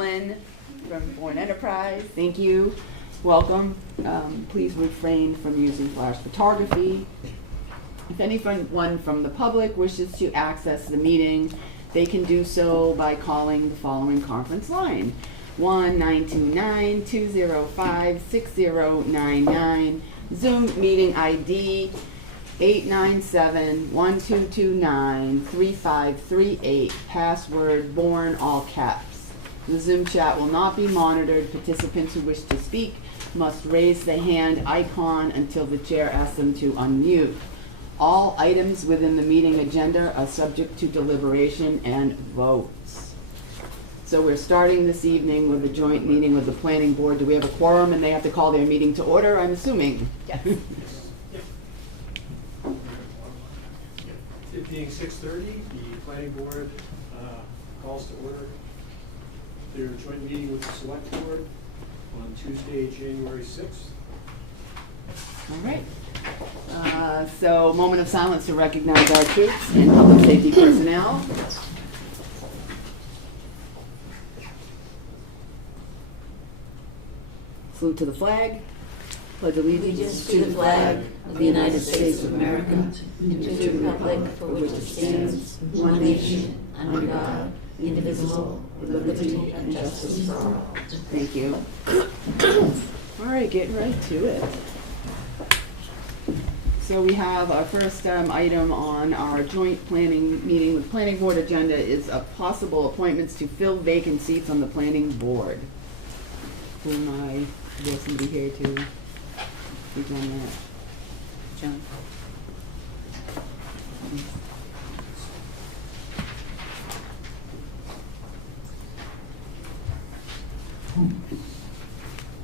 Carolyn from Bourne Enterprise. Thank you. Welcome. Please refrain from using flash photography. If anyone from the public wishes to access the meeting, they can do so by calling the following conference line: 1-929-205-6099. Zoom meeting ID 897-1229-3538. Password Bourne all caps. The Zoom chat will not be monitored. Participants who wish to speak must raise the hand icon until the chair asks them to unmute. All items within the meeting agenda are subject to deliberation and votes. So we're starting this evening with a joint meeting with the planning board. Do we have a quorum and they have to call their meeting to order, I'm assuming? Yes. It being 6:30, the planning board calls to order their joint meeting with the select board on Tuesday, January 6th. All right. So moment of silence to recognize our troops and public safety personnel. Salute to the flag. Pledge allegiance to the flag of the United States of America, and to the republic for which it stands, one nation, under God, indivisible, with liberty and justice for all. Thank you. All right, getting right to it. So we have our first item on our joint planning meeting with planning board agenda is a possible appointments to fill vacant seats on the planning board. Who am I? Is there somebody here to speak on that? John?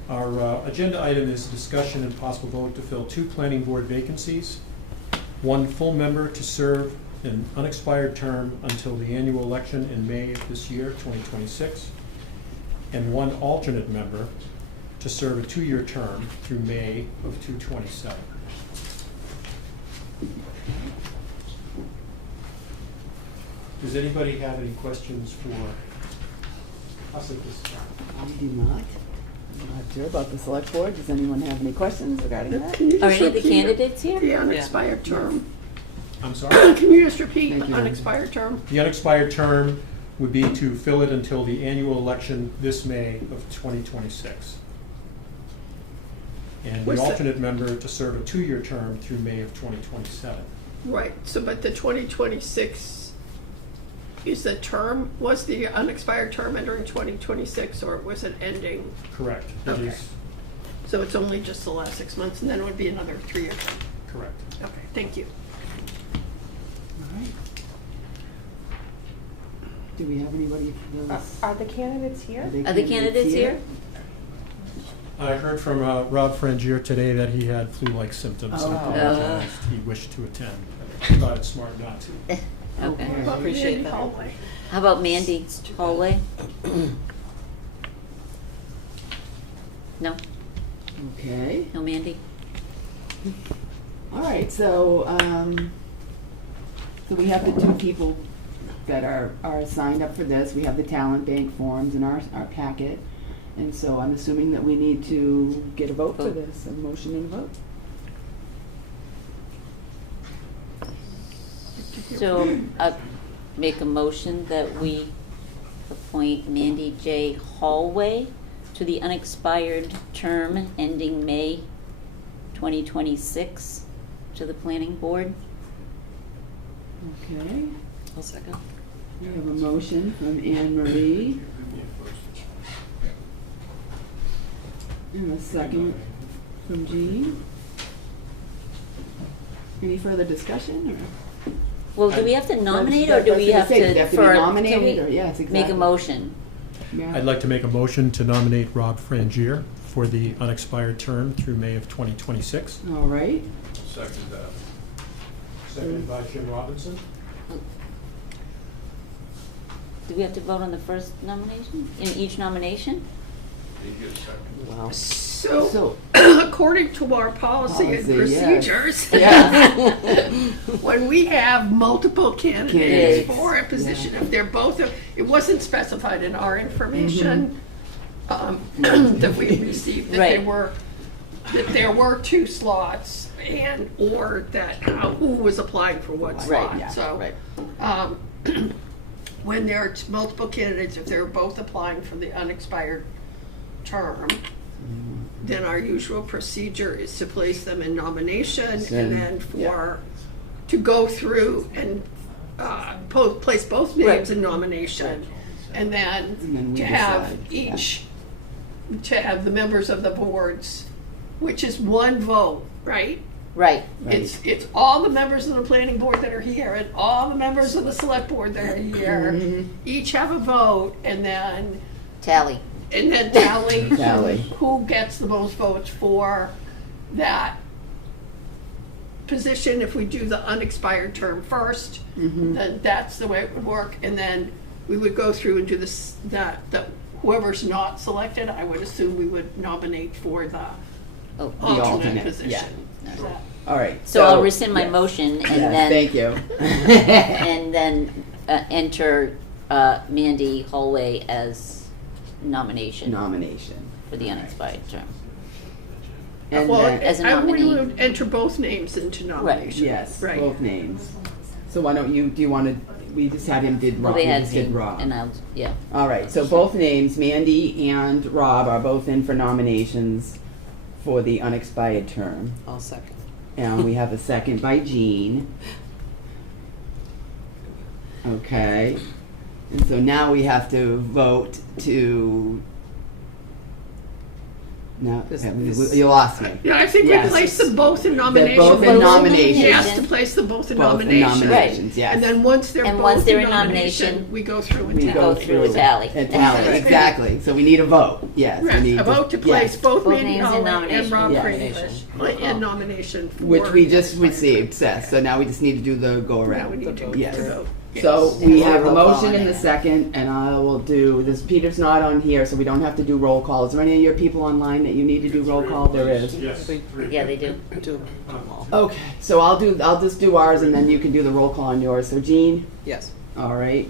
Our agenda item is discussion and possible vote to fill 2 planning board vacancies, 1 full member to serve an unexpired term until the annual election in May of this year, 2026, and 1 alternate member to serve a 2-year term through May of 2027. Does anybody have any questions for us at this time? I do not. I'm not sure about the select board. Does anyone have any questions regarding that? Are any of the candidates here? The unexpired term. I'm sorry? Can you just repeat Thank the you. unexpired term? The unexpired term would be to fill it until the annual election this May of 2026. And the What's the- alternate member to serve a 2-year term through May of 2027. Right, so but the 2026 is the term, was the unexpired term entering 2026 or was it ending? Correct. It Okay. is So it's only just the last 6 months and then it would be another 3-year term? correct. Okay, thank you. All right. Do we have anybody for those? Are the candidates here? Are the candidates here? I heard from Rob Frangier today that he had flu-like symptoms and Oh. apologized. He wished to attend. I thought it smart not to. Okay. Okay. Appreciate Mandy that. Hallway. How about Mandy Hallway? No? Okay. No Mandy? All right, so we have the 2 people that are signed up for this. We have the talent bank forms in our packet. And so I'm assuming that we need to get a vote for Vote. this, a motion and a vote. So, make a motion that we appoint Mandy J. Hallway to the unexpired term ending May 2026 to the planning board. Okay. I'll second. We have a motion from Anne Marie and a second from Jean. Any further discussion or? Well, do we have to nominate or do we have That's what I was gonna say. to? Do they have to be can nominated we or- yes, Make exactly. a motion. Yeah. I'd like to make a motion to nominate Rob Frangier for the unexpired term through May of 2026. All right. Second that. Seconded by Jim Robinson. Do we have to vote on the first nomination, in each nomination? Wow. So, So, according to our policy and Policy, yes. procedures, yeah, when we have multiple candidates Candidates, for a position, if they're both, it wasn't specified in our information that we received, Right. that there were two slots and, or that, who was applying for what slot. yeah, So, right. when there are multiple candidates, if they're both applying for the unexpired term, then our usual procedure is to place them in nomination Same. and then to go through and place both names in nomination, and then then we to have decide, each, to have the members of the boards, which is one vote, right? Right. Right. It's all the members of the planning board that are here and all the members of the select board that are here, Mm-hmm. each have a vote, and then Tally. tally Tally. who gets the most votes for that position. If we do the unexpired term first, then that's the way it would work, and then we would go through and do this, that whoever's not selected, I would assume we would nominate for the Oh. alternate alternate, position. yeah. Is that- All right. So I'll rescind my motion and Yes, then, thank you. and then enter Mandy Hallway as nomination Nomination. for the unexpired term. And Well, then, As a and we nominee. would enter both names into nomination. yes, Right. both names. So why don't you, do you want to, we just had him did Well, Rob, they we had just did me, Rob. and I'll, yeah. All right, so both names, Mandy and Rob, are both in for nominations for the unexpired term. I'll second. And we have a second by Jean. Okay. And so now we have to vote to. No, you lost me. Yeah, I think we Yes. place them both in They're nomination. both in Both nomination. Yes, to place them both in Both in nomination. nominations, yes. And then once they're And both once they're in in nomination, nomination, we go through and We go tally. through a tally. A tally, exactly. So we need a vote, yes. we Right, need a vote to place yes. both Both Mandy names in Hallway and nomination. Rob Yeah. Frankish in nomination for. Which we just unexpired received, term. Seth, so now we just need to do the go Now we around. need to Yes. vote. So Yes. we have a Roll call motion on and it. a second, and I will do, this, Peter's not on here, so we don't have to do roll call. Is there any of your people online that you need to do roll call? There is. Yes. Yeah, they do. Do them all. Okay, so I'll just do ours and then you can do the roll call on yours. So Jean, Yes. all right,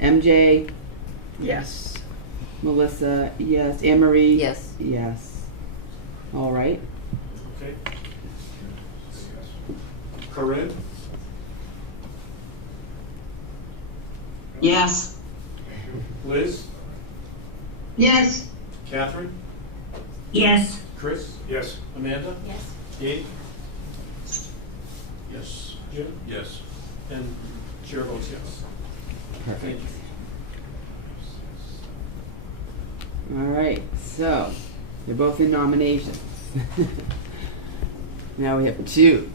MJ, Yes. Melissa, yes, Anne Marie? Yes. Yes. All right, Okay. Corinne? Yes. Liz? Yes. Catherine? Yes. Chris? Yes. Amanda? Yes. Gabe? Yes. Jim? Yes. And chair votes yes. perfect. All right, so you're both in nominations. Now we have to choose.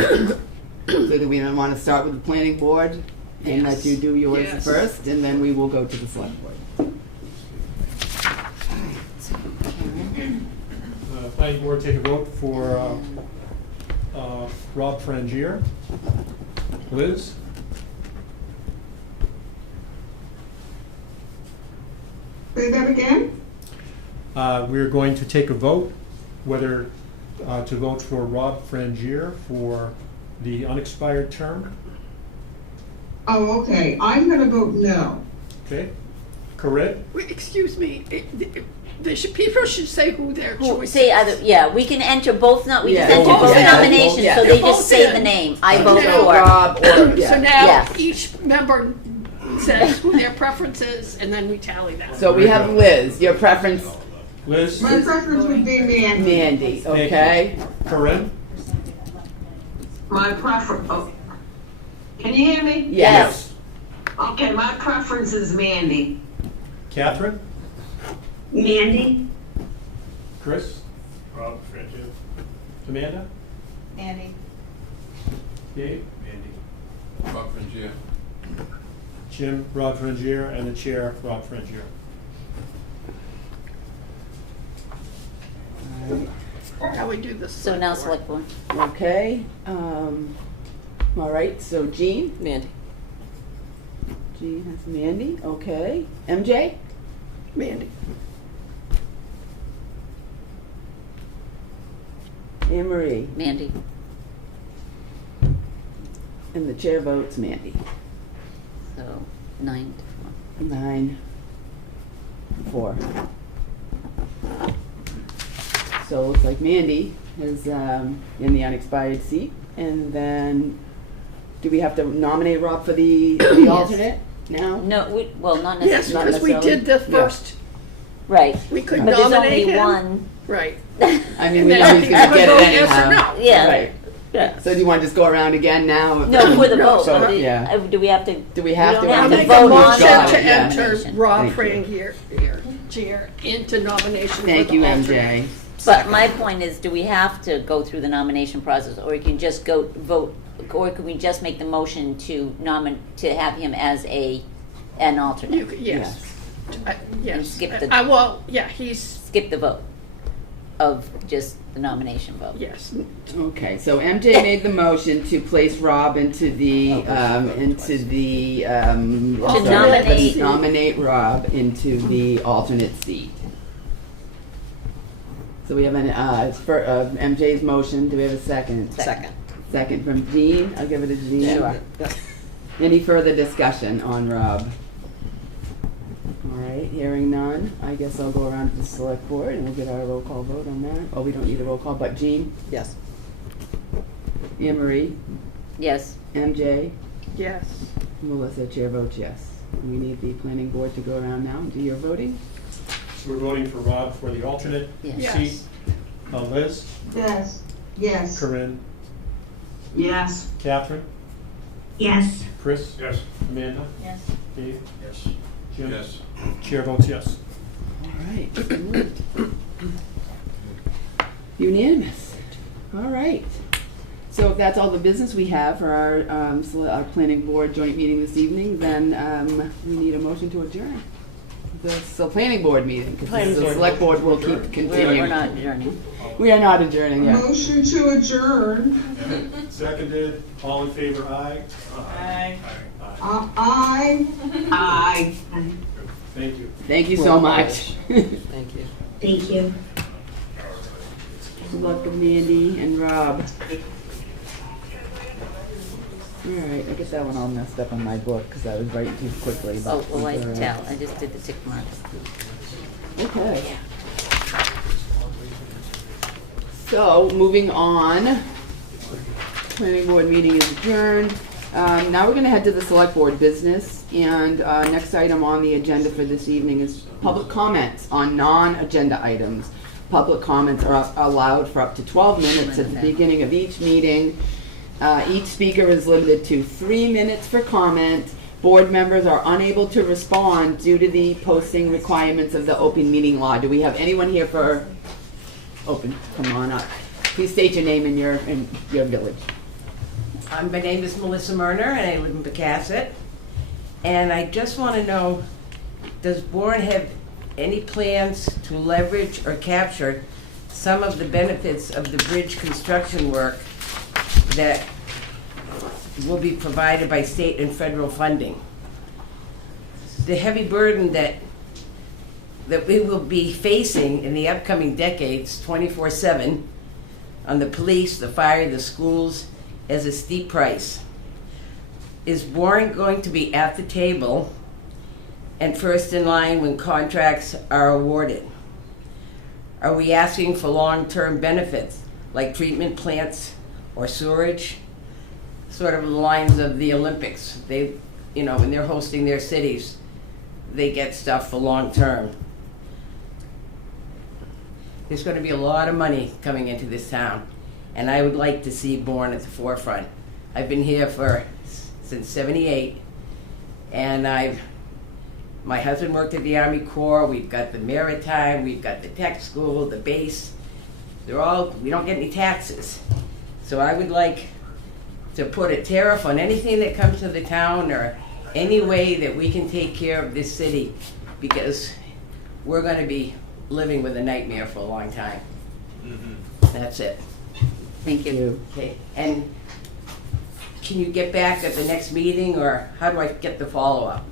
So do we want to start with the planning board and let Yes. you do yours Yes. first, and then we will go to the select board. Planning board take a vote for Rob Frangier. Liz? Say that again? We're going to take a vote whether to vote for Rob Frangier for the unexpired term. Oh, okay. I'm gonna vote no. Okay. Corinne? Wait, excuse me, people should say who their Who, choice say is. either, yeah, we can enter both, not, we just Yeah. enter Both both in. nominations, Yeah. so they They're just both say in. the name. I vote now- for. Rob or, So yeah. now, Yeah. each member says who their preference is, and then we tally that. So we have Liz, your preference, Liz? My preference would be Mandy. Mandy, Thank you. okay? Corinne? My preference, oh, can you hear me? Yes. Okay, my preference is Mandy. Catherine? Mandy? Chris? Rob Frangier. Amanda? Andy. Gabe? Mandy. Rob Frangier. Jim? Rob Frangier, and the chair, Rob Frangier. How we do this. So now select board. Okay, all right, so Jean? Mandy. Jean has Mandy, okay. MJ? Mandy. Anne Marie, Mandy. and the chair votes Mandy. So 9 to 9, 4. So it looks like Mandy is in the unexpired seat. And then, do we have to nominate Rob for the alternate now? 4. No, well, not Yes, necessarily. because we did the Yeah. first, Right. we could But there's nominate only him. one. Right. I mean, And we then know he's people gonna get vote it yes or anyhow. no. Yeah. Right. Yeah. So do you want to just go around again now? No, for the No, vote. so- but yeah. Do we have to? Do we have don't to? I'll have to make a vote? motion Got to it, yeah. enter Rob Thank you. Frangier into nomination for the Thank you, alternate. MJ. But my point is, do we have to go through the nomination process, or we can just go vote, or can we just make the motion to to have him as an alternate? You could, yes. Yes. skip the- Well, yeah, he's, Skip the vote of just the nomination vote. yes. Okay, so MJ made the motion to place Rob into the, nominate- nominate Rob into the alternate seat. So we have MJ's motion, do we have a second? Second. Second from Jean, I'll give it to Jean. Sure. Any further discussion on Rob? All right, hearing none, I guess I'll go around to the select board and we'll get our roll call vote on that. Oh, we don't need a roll call, but Jean, Yes. Anne Marie, Yes. MJ, Yes. Melissa, chair votes yes. We need the planning board to go around now and do your voting. So we're voting for Rob for the alternate Yes. seat. Yes. Liz, Yes, yes. Corinne, Yes. Catherine, Yes. Chris, Yes. Amanda, Yes. Dave, Yes. Jim. Yes. Chair votes yes. All right. Unanimous. All right. So if that's all the business we have for our planning board joint meeting this evening, then we need a motion to adjourn. The planning board meeting, because Planning the board select board will keep We're continuing. not adjourning. We are not adjourning yet. Motion to adjourn. Seconded, all in favor, aye? Aye. Aye. Aye. Thank you. Thank you so much. Thank you. Thank you. Good luck with Mandy and Rob. All right, I get that one all messed up on my book because I was writing too quickly. But Oh, well, I it's can all tell. right. I just did the tick marks. Okay. So, moving on. Planning board meeting is adjourned. Now we're gonna head to the select board business. And next item on the agenda for this evening is public comments on non-agenda items. Public comments are allowed for up to 12 minutes at the beginning of each meeting. Each speaker is limited to 3 minutes for comment. Board members are unable to respond due to the posting requirements of the open meeting law. Do we have anyone here for open? Come on up. Please state your name and your village. My name is Melissa Murner, and I live in Pecasset. And I just want to know, does Bourne have any plans to leverage or capture some of the benefits of the bridge construction work that will be provided by state and federal funding? The heavy burden that we will be facing in the upcoming decades, 24/7, on the police, the fire, the schools, as a steep price. Is Bourne going to be at the table and first in line when contracts are awarded? Are we asking for long-term benefits like treatment plants or sewerage? Sort of the lines of the Olympics. They, when they're hosting their cities, they get stuff for long-term. There's going to be a lot of money coming into this town, and I would like to see Bourne at the forefront. I've been here since '78, and my husband worked at the Army Corps. We've got the Maritime, we've got the tech school, the base. We don't get any taxes. So I would like to put a tariff on anything that comes to the town, or any way that we can take care of this city, because we're going to be living with a nightmare for a long time. That's it. Thank you. Okay, and can you get back at the next meeting, or how do I get the follow-up?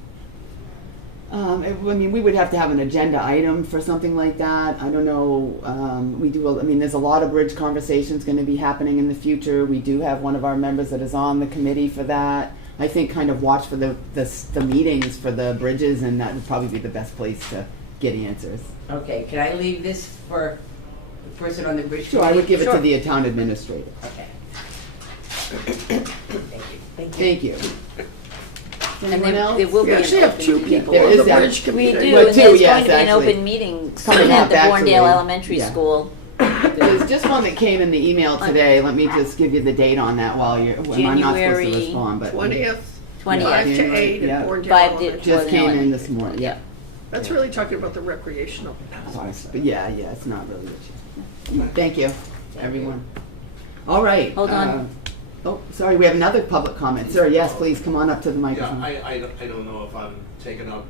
I mean, we would have to have an agenda item for something like that. I don't know. I mean, there's a lot of bridge conversations going to be happening in the future. We do have one of our members that is on the committee for that. I think kind of watch for the meetings for the bridges, and that would probably be the best place to get answers. Okay, can I leave this for the person on the bridge? Sure, I would give it Sure. to the town administrator. Okay. Thank you. Thank you. And Anyone else? there will We be an actually have open two meeting. people There on is the that. bridge We committee. do, Well, and two, there's yes, going to be an actually. open meeting coming at up, the Bourndale actually. Elementary Yeah. School. There's just one that came in the email today. Let me just give you the date on that when I'm not supposed to January respond, but 20th, 20th. 5 to January, 8 yeah. at Bourne Five to- Elementary. just came in this morning. Yeah. That's really talking about the recreational. But yeah, it's not really what you. Thank you, everyone. All right. Hold on. Oh, sorry, we have another public comment. Sir, yes, please come on up to the Yeah, microphone. I don't know if I'm taking up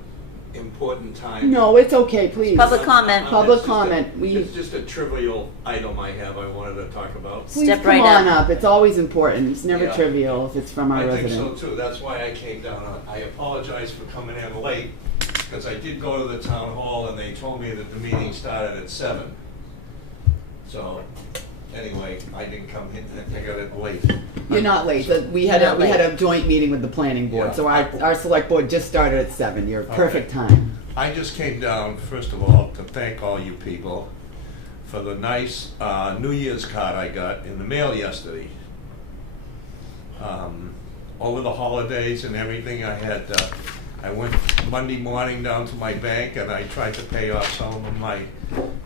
important time. No, it's okay, please. Public comment. Public It's just a- comment. It's just a trivial item I wanted to talk about. Please Step come right on up. up. It's always important. It's never Yeah. trivial if it's from our I think resident. so too, that's why I came down. I apologize for coming in late, because I did go to the town hall and they told me that the meeting started at 7. So, anyway, I didn't come in, I got it late. You're not late. We had You're not a joint meeting with the planning board, Yeah. so our select board just started at 7. You're perfect time. I just came down, first of all, to thank all you people for the nice New Year's card I got in the mail yesterday. Over the holidays and everything, I went Monday morning down to my bank and I tried to pay off some of my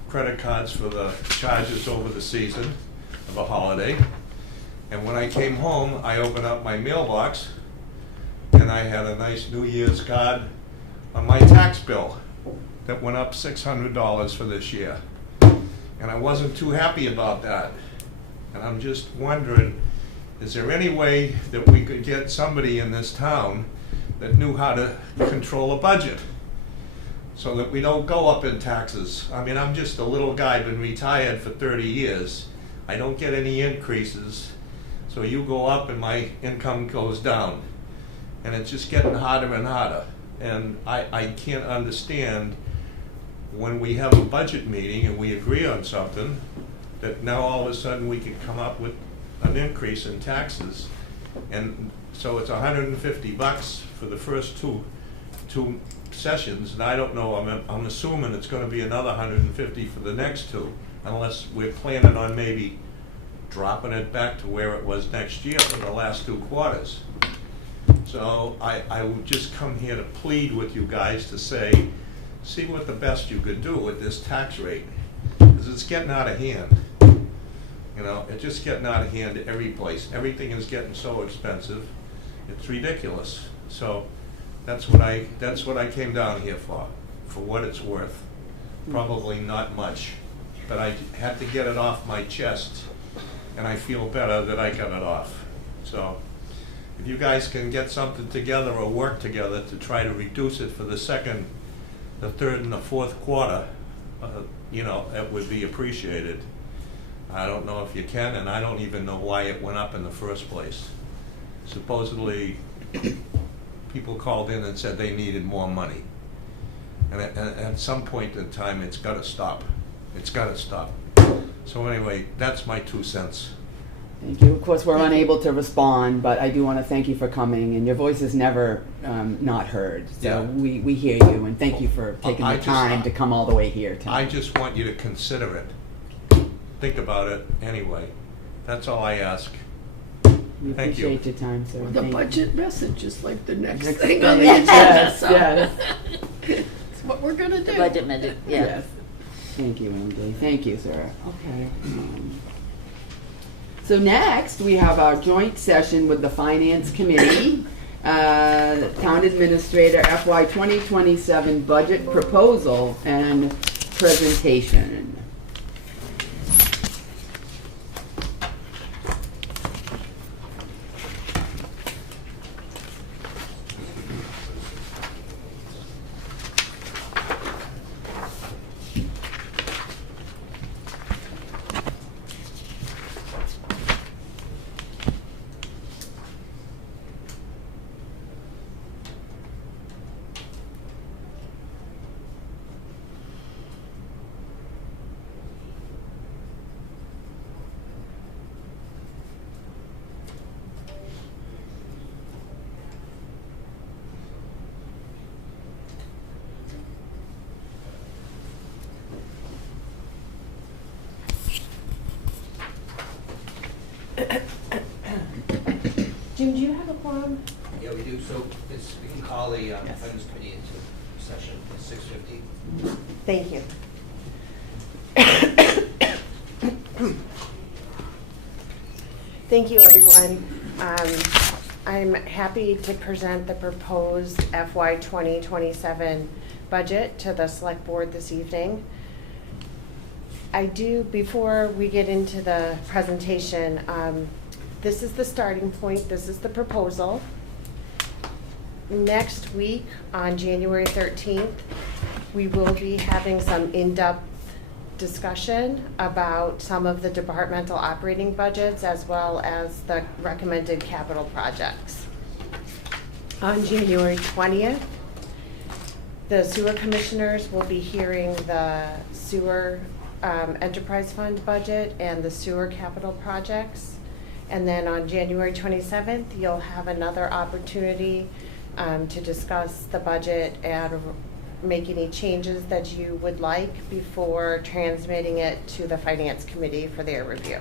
credit cards for the charges over the season of a holiday. And when I came home, I opened up my mailbox and I had a nice New Year's card on my tax bill that went up $600 for this year. And I wasn't too happy about that. And I'm just wondering, is there any way that we could get somebody in this town that knew how to control a budget so that we don't go up in taxes? I mean, I'm just a little guy, been retired for 30 years. I don't get any increases. So you go up and my income goes down. And it's just getting harder and harder. And I can't understand when we have a budget meeting and we agree on something, that now all of a sudden we can come up with an increase in taxes. And so it's $150 for the first two sessions, and I don't know, I'm assuming it's gonna be another $150 for the next two, unless we're planning on maybe dropping it back to where it was next year for the last 2 quarters. So I would just come here to plead with you guys to say, see what the best you could do with this tax rate, because it's getting out of hand. You know, it's just getting out of hand every place. Everything is getting so expensive, it's ridiculous. So that's what I came down here for what it's worth. Probably not much, but I had to get it off my chest, and I feel better that I got it off. So if you guys can get something together or work together to try to reduce it for the second, the third, and the fourth quarter, you know, that would be appreciated. I don't know if you can, and I don't even know why it went up in the first place. Supposedly, people called in and said they needed more money. And at some point in time, it's got to stop. It's got to stop. So anyway, that's my 2 cents. Thank you. Of course, we're unable to respond, but I do want to thank you for coming, and your voice is never not heard. So Yeah. we hear you, and thank you for taking I the just- time to come all the way here I tonight. just want you to consider it. Think about it anyway. That's all I ask. We thank you. appreciate your time, sir. The Thank you. budget message is like the next Next thing on the thing, agenda, yes, so yes. it's what we're gonna do. The budget measure, yeah. Yes. Thank you, MJ. Thank you, sir. Okay. So next, we have our joint session with the Finance Committee. Town Administrator FY 2027 Budget Proposal and Presentation. Jim, do you have a quorum? Yeah, we do, so we can call the Finance Committee into session at 6:50. Thank you. Thank you, everyone. I'm happy to present the proposed FY 2027 budget to the Select Board this evening. Before we get into the presentation, this is the starting point, this is the proposal. Next week, on January 13th, we will be having some in-depth discussion about some of the departmental operating budgets as well as the recommended capital projects. On January 20th, the sewer commissioners will be hearing the sewer enterprise fund budget and the sewer capital projects. And then on January 27th, you'll have another opportunity to discuss the budget and make any changes that you would like before transmitting it to the Finance Committee for their review.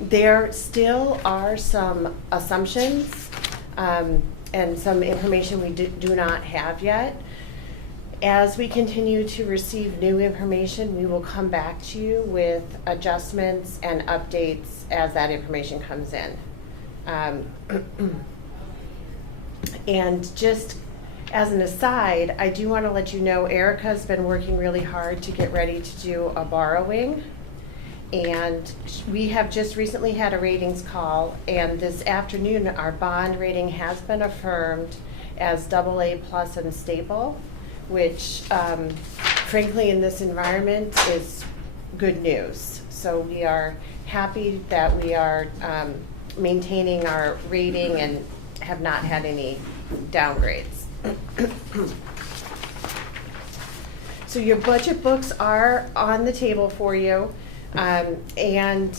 There still are some assumptions and some information we do not have yet. As we continue to receive new information, we will come back to you with adjustments and updates as that information comes in. And just as an aside, I do want to let you know Erica's been working really hard to get ready to do a borrowing. And we have just recently had a ratings call, and this afternoon our bond rating has been affirmed as AA+ and stable, which frankly in this environment is good news. So we are happy that we are maintaining our rating and have not had any downgrades. So your budget books are on the table for you, and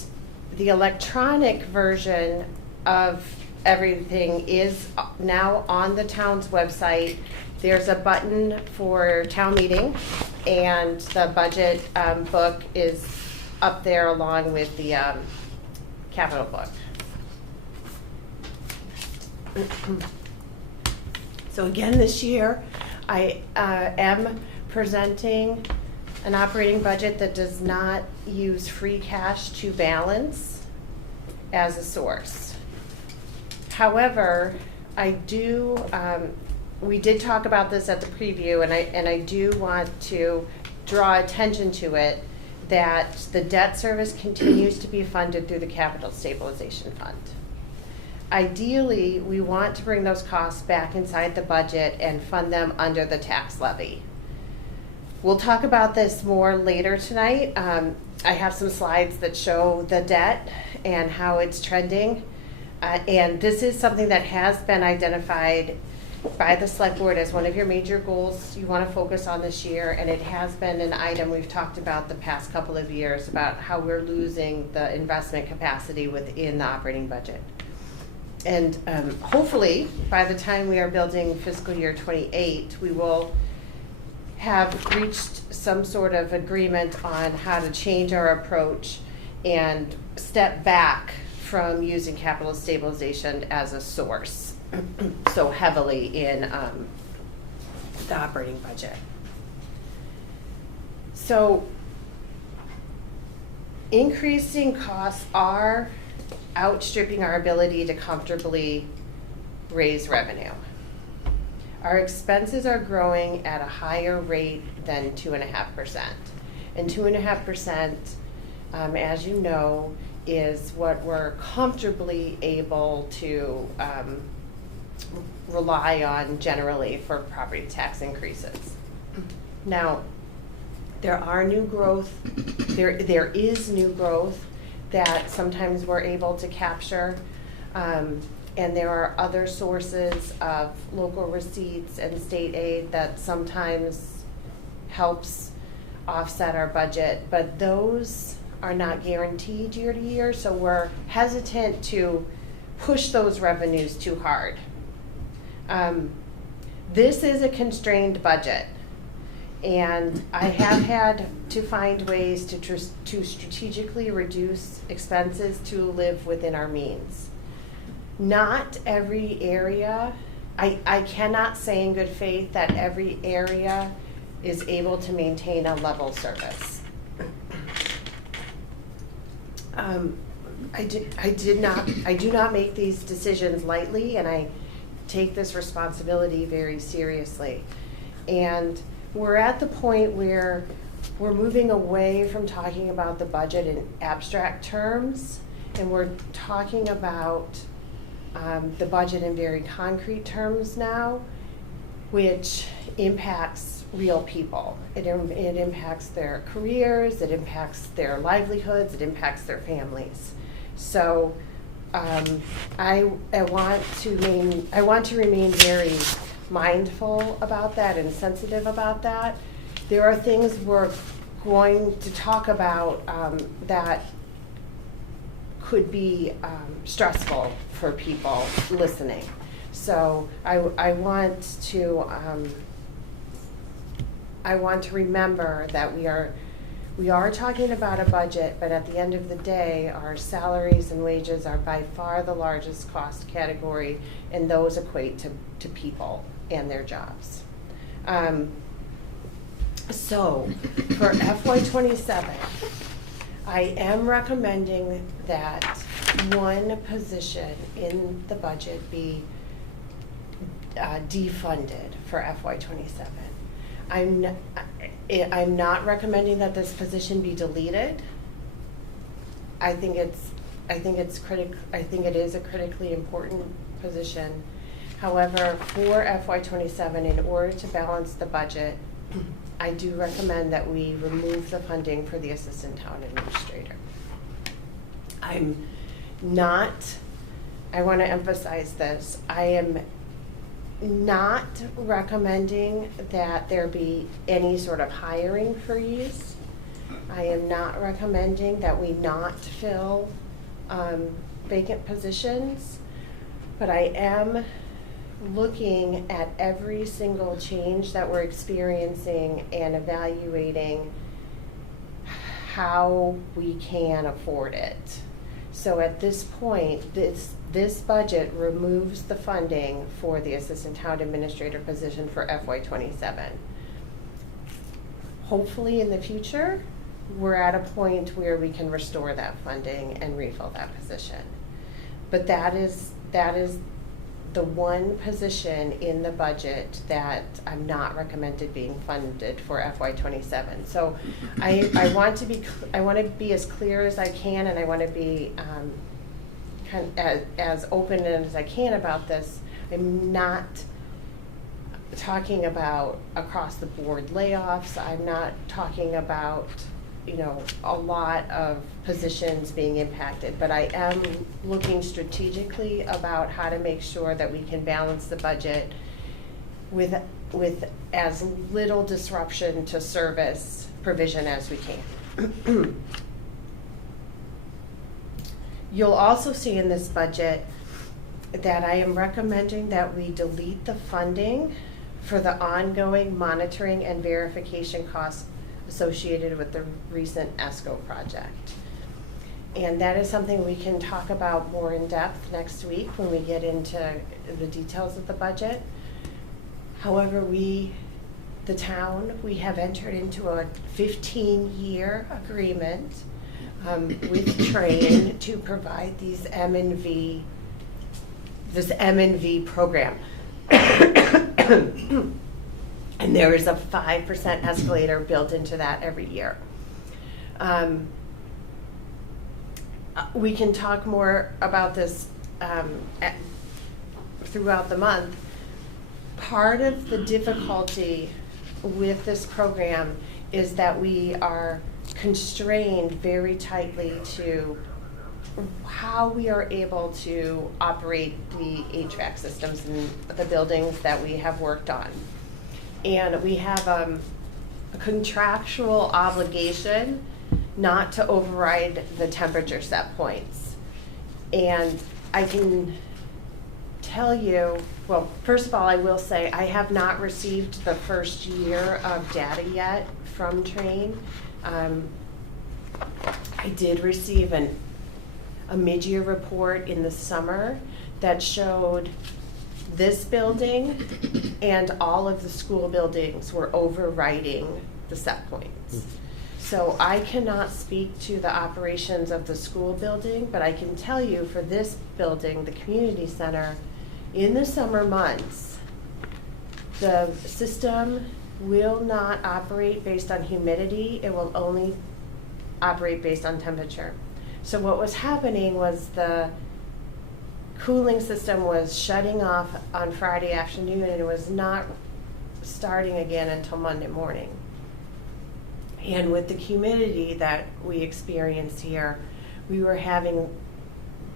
the electronic version of everything is now on the town's website. There's a button for town meeting, and the budget book is up there along with the capital book. So again, this year, I am presenting an operating budget that does not use free cash to balance as a source. However, we did talk about this at the preview, and I do want to draw attention to it that the debt service continues to be funded through the Capital Stabilization Fund. Ideally, we want to bring those costs back inside the budget and fund them under the tax levy. We'll talk about this more later tonight. I have some slides that show the debt and how it's trending. And this is something that has been identified by the Select Board as one of your major goals you want to focus on this year, and it has been an item we've talked about the past couple of years about how we're losing the investment capacity within the operating budget. And hopefully, by the time we are building fiscal year 28, we will have reached some sort of agreement on how to change our approach and step back from using capital stabilization as a source so heavily in the operating budget. So increasing costs are outstripping our ability to comfortably raise revenue. Our expenses are growing at a higher rate than 2.5%. And 2.5%, as you know, is what we're comfortably able to rely on generally for property tax increases. Now, there is new growth that sometimes we're able to capture, and there are other sources of local receipts and state aid that sometimes helps offset our budget, but those are not guaranteed year to year, so we're hesitant to push those revenues too hard. This is a constrained budget, And I have had to find ways to strategically reduce expenses to live within our means. Not every area, I cannot say in good faith that every area is able to maintain a level service. I do not make these decisions lightly, and I take this responsibility very seriously. And we're at the point where we're moving away from talking about the budget in abstract terms, and we're talking about the budget in very concrete terms now, which impacts real people. It impacts their careers, it impacts their livelihoods, it impacts their families. So I want to remain very mindful about that and sensitive about that. There are things we're going to talk about that could be stressful for people listening. So I want to remember that we are talking about a budget, but at the end of the day, our salaries and wages are by far the largest cost category, and those equate to people and their jobs. So for FY27, I am recommending that one position in the budget be defunded for FY27. I'm not recommending that this position be deleted. I think it is a critically important position. However, for FY27, in order to balance the budget, I do recommend that we remove the funding for the assistant town administrator. I want to emphasize this, I am not recommending that there be any sort of hiring freeze. I am not recommending that we not fill vacant positions, but I am looking at every single change that we're experiencing and evaluating how we can afford it. So at this point, this budget removes the funding for the assistant town administrator position for FY27. Hopefully in the future, we're at a point where we can restore that funding and refill that position. But that is the one position in the budget that I'm not recommended being funded for FY27. So I want to be as clear as I can, and I want to be kind of as open as I can about this. I'm not talking about across the board layoffs. I'm not talking about, a lot of positions being impacted, but I am looking strategically about how to make sure that we can balance the budget with as little disruption to service provision as we can. You'll also see in this budget that I am recommending that we delete the funding for the ongoing monitoring and verification costs associated with the recent ESCO project. And that is something we can talk about more in depth next week when we get into the details of the budget. However, we have entered into a 15-year agreement with Train to provide this M&V program. And there is a 5% escalator built into that every year. We can talk more about this throughout the month. Part of the difficulty with this program is that we are constrained very tightly to how we are able to operate the HVAC systems in the buildings that we have worked on. And we have a contractual obligation not to override the temperature set points. And I can tell you, well, first of all, I will say I have not received the first year of data yet from Train. I did receive a mid-year report in the summer that showed this building and all of the school buildings were overriding the set points. So I cannot speak to the operations of the school building, but I can tell you for this building, the community center, in the summer months, the system will not operate based on humidity. It will only operate based on temperature. So what was happening was the cooling system was shutting off on Friday afternoon and it was not starting again until Monday morning. And with the humidity that we experience here, we were having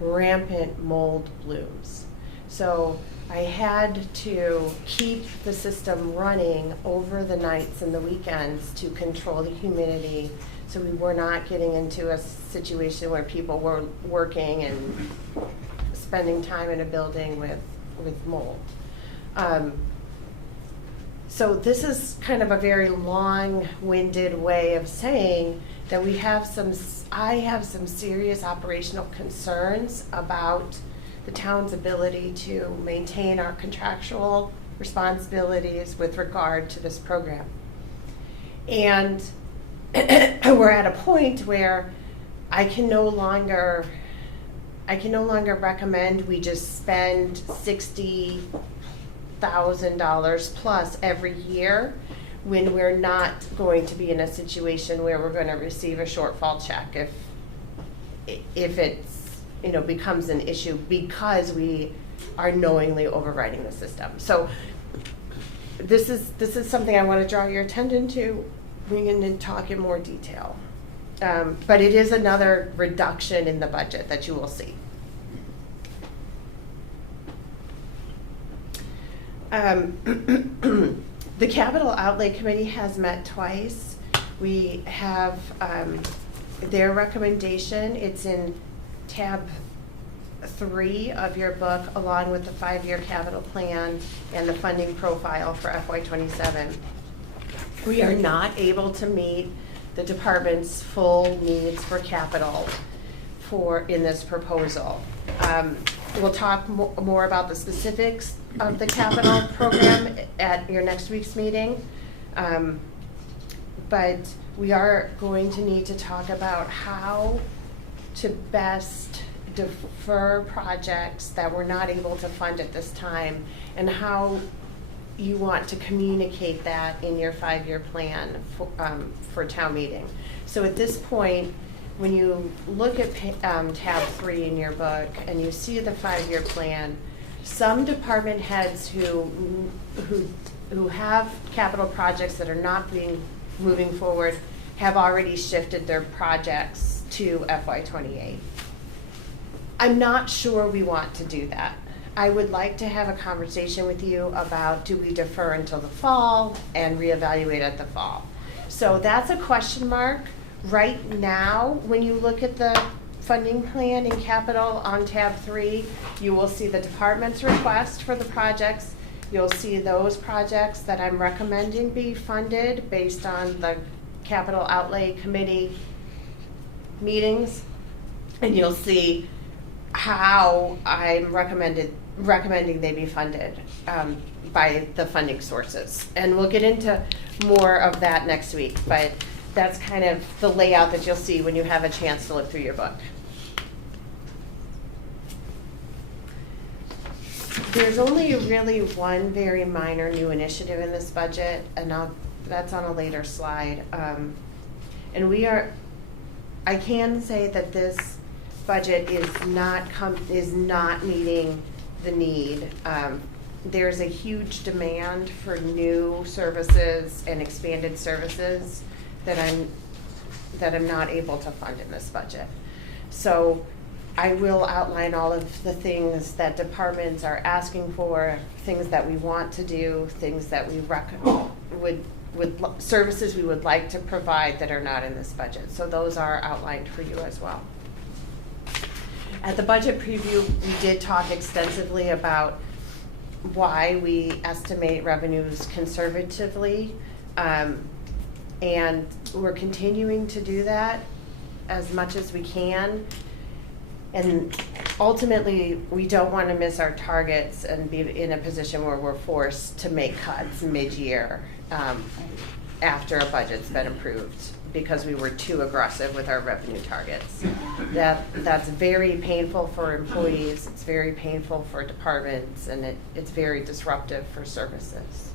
rampant mold blooms. So I had to keep the system running over the nights and the weekends to control the humidity, so we were not getting into a situation where people were working and spending time in a building with mold. So this is kind of a very long-winded way of saying that I have some serious operational concerns about the town's ability to maintain our contractual responsibilities with regard to this program. And we're at a point where I can no longer recommend we just spend $60,000 plus every year when we're not going to be in a situation where we're going to receive a shortfall check if it's becomes an issue because we are knowingly overriding the system. So this is something I want to draw your attention to. We're going to talk in more detail. But it is another reduction in the budget that you will see. The Capital Outlay Committee has met twice. We have their recommendation. It's in tab 3 of your book, along with the 5-year capital plan and the funding profile for FY27. We are not able to meet the department's full needs for capital in this proposal. We'll talk more about the specifics of the capital program at your next week's meeting. But we are going to need to talk about how to best defer projects that we're not able to fund at this time, and how you want to communicate that in your 5-year plan for town meeting. So at this point, when you look at tab 3 in your book and you see the 5-year plan, some department heads who have capital projects that are not moving forward have already shifted their projects to FY28. I'm not sure we want to do that. I would like to have a conversation with you about, do we defer until the fall and reevaluate at the fall? So that's a question mark. Right now, when you look at the funding plan in capital on tab 3, you will see the department's request for the projects. You'll see those projects that I'm recommending be funded based on the Capital Outlay Committee meetings. And you'll see how I'm recommending they be funded by the funding sources. And we'll get into more of that next week, but that's kind of the layout that you'll see when you have a chance to look through your book. There's only really one very minor new initiative in this budget, and that's on a later slide. And I can say that this budget is not meeting the need. There's a huge demand for new services and expanded services that I'm not able to fund in this budget. So I will outline all of the things that departments are asking for, things that we want to do, things that we services we would like to provide that are not in this budget. So those are outlined for you as well. At the budget preview, we did talk extensively about why we estimate revenues conservatively. And we're continuing to do that as much as we can. And ultimately, we don't want to miss our targets and be in a position where we're forced to make cuts mid-year after a budget's been approved because we were too aggressive with our revenue targets. That's very painful for employees, it's very painful for departments, and it's very disruptive for services.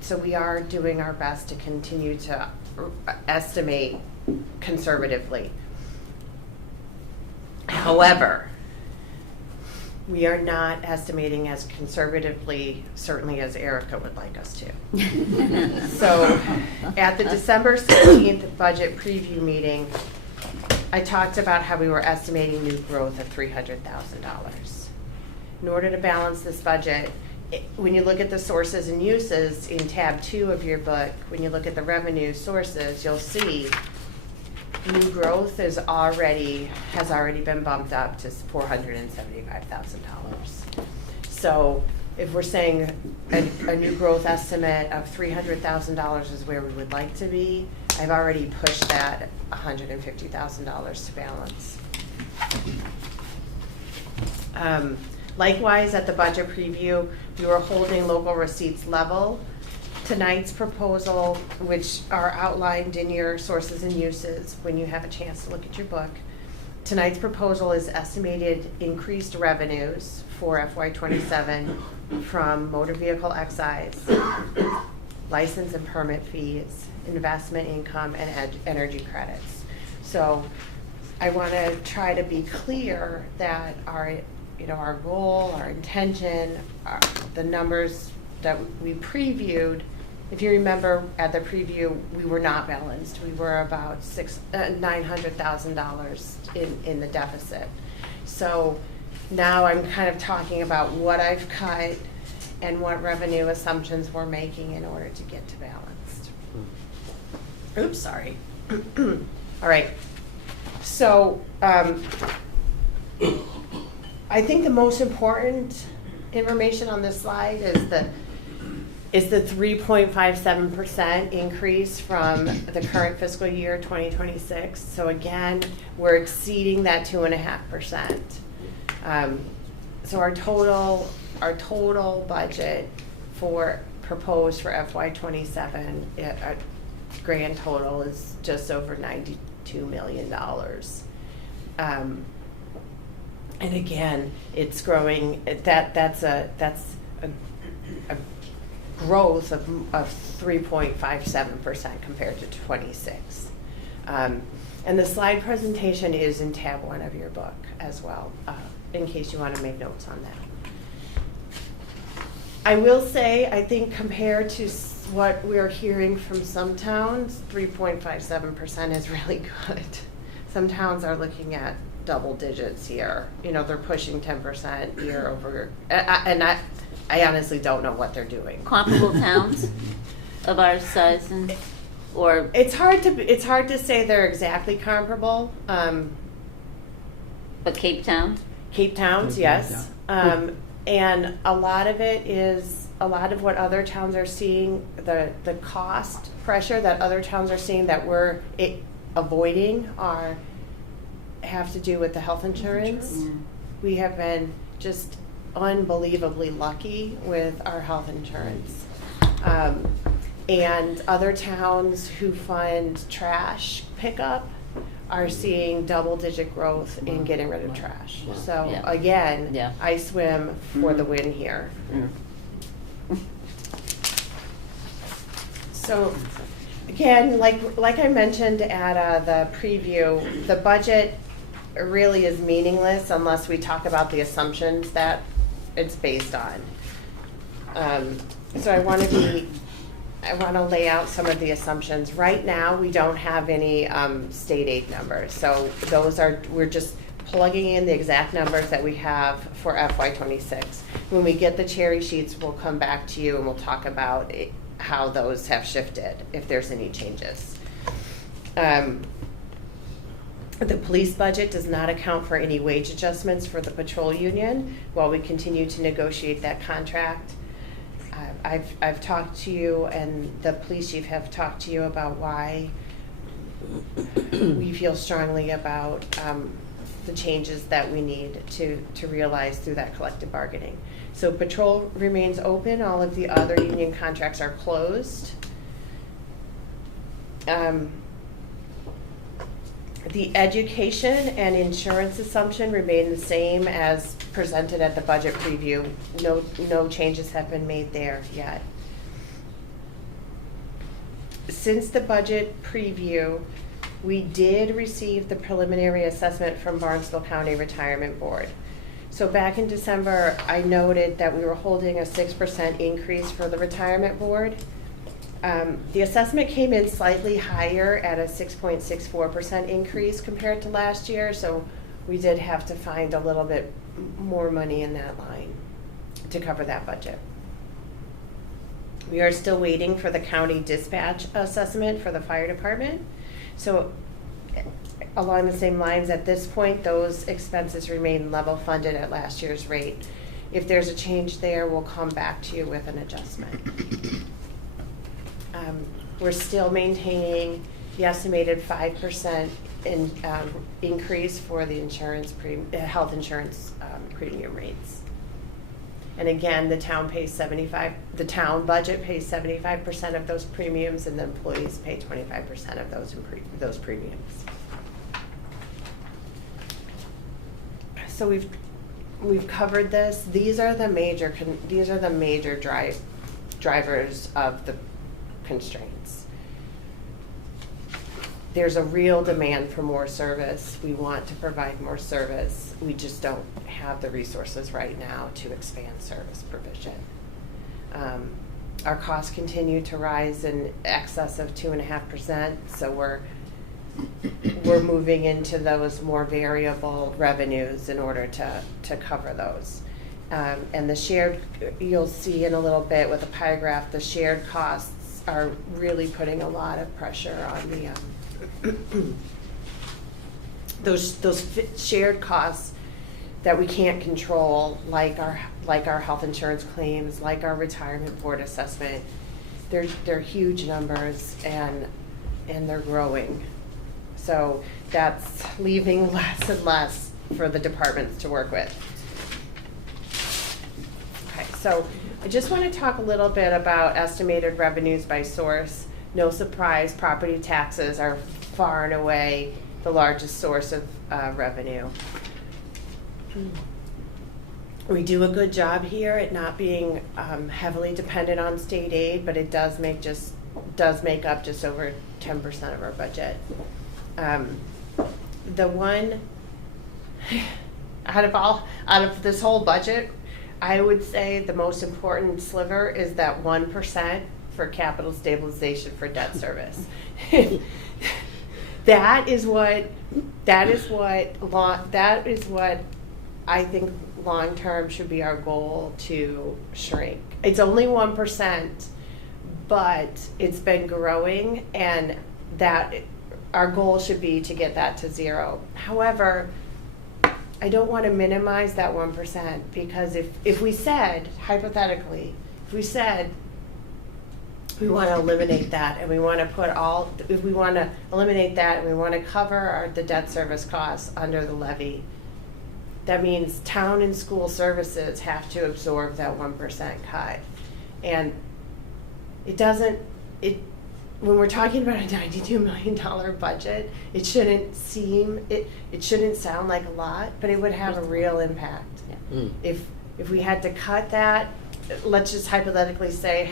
So we are doing our best to continue to estimate conservatively. However, we are not estimating as conservatively, certainly as Erica would like us to. So at the December 16th budget preview meeting, I talked about how we were estimating new growth of $300,000. In order to balance this budget, when you look at the sources and uses in tab 2 of your book, when you look at the revenue sources, you'll see new growth has already been bumped up to $475,000. So if we're saying a new growth estimate of $300,000 is where we would like to be, I've already pushed that $150,000 to balance. Likewise, at the budget preview, we were holding local receipts level. Tonight's proposal, which are outlined in your sources and uses when you have a chance to look at your book, tonight's proposal is estimated increased revenues for FY27 from motor vehicle excise, license and permit fees, investment income, and energy credits. So I want to try to be clear that our goal, our intention, the numbers that we previewed. If you remember at the preview, we were not balanced. We were about $900,000 in the deficit. So now I'm kind of talking about what I've cut and what revenue assumptions we're making in order to get to balanced. Oops, sorry. All right. So I think the most important information on this slide is the 3.57% increase from the current fiscal year 2026. So again, we're exceeding that 2.5%. So our total budget proposed for FY27, grand total is just over $92 million. And again, it's growing. That's a growth of 3.57% compared to 26. And the slide presentation is in tab 1 of your book as well, in case you want to make notes on that. I will say, I think compared to what we're hearing from some towns, 3.57% is really good. Some towns are looking at double digits here. They're pushing 10% year over, and I honestly don't know what they're doing. Comparable towns of our size or it's hard to say they're exactly comparable. But Cape Town? Cape Towns, yes. And a lot of it is what other towns are seeing, the cost pressure that other towns are seeing that we're avoiding have to do with the health insurance. We have been just unbelievably lucky with our health insurance. And other towns who fund trash pickup are seeing double-digit growth in getting rid of trash. So again, I swim for the win here. So again, like I mentioned at the preview, the budget really is meaningless unless we talk about the assumptions that it's based on. So I want to lay out some of the assumptions. Right now, we don't have any state aid numbers. So we're just plugging in the exact numbers that we have for FY26. When we get the cherry sheets, we'll come back to you and we'll talk about how those have shifted, if there's any changes. The police budget does not account for any wage adjustments for the patrol union while we continue to negotiate that contract. I've talked to you, and the police chief have talked to you about why we feel strongly about the changes that we need to realize through that collective bargaining. So patrol remains open. All of the other union contracts are closed. The education and insurance assumption remain the same as presented at the budget preview. No changes have been made there yet. Since the budget preview, we did receive the preliminary assessment from Barnstable County Retirement Board. So back in December, I noted that we were holding a 6% increase for the retirement board. The assessment came in slightly higher at a 6.64% increase compared to last year, so we did have to find a little bit more money in that line to cover that budget. We are still waiting for the county dispatch assessment for the fire department. So along the same lines, at this point, those expenses remain level funded at last year's rate. If there's a change there, we'll come back to you with an adjustment. We're still maintaining the estimated 5% increase for the health insurance premium rates. And again, the town budget pays 75% of those premiums, and the employees pay 25% of those premiums. So we've covered this. These are the major drivers of the constraints. There's a real demand for more service. We want to provide more service. We just don't have the resources right now to expand service provision. Our costs continue to rise in excess of 2.5%, so we're moving into those more variable revenues in order to cover those. And the shared, you'll see in a little bit with a pie graph, the shared costs are really putting a lot of pressure on the those shared costs that we can't control, like our health insurance claims, like our retirement board assessment. They're huge numbers, and they're growing. So that's leaving less and less for the departments to work with. Okay, so I just want to talk a little bit about estimated revenues by source. No surprise, property taxes are far and away the largest source of revenue. We do a good job here at not being heavily dependent on state aid, but it does make up just over 10% of our budget. The one out of this whole budget, I would say the most important sliver is that 1% for capital stabilization for debt service. That is what I think long term should be our goal to shrink. It's only 1%, but it's been growing, and that our goal should be to get that to 0. However, I don't want to minimize that 1%, because if we said, hypothetically, we want to eliminate that, and we want to eliminate that, and we want to cover the debt service costs under the levy, that means town and school services have to absorb that 1% cut. And when we're talking about a $92 million budget, it shouldn't sound like a lot, but it would have a real impact. Yeah. If we had to cut that, let's just hypothetically say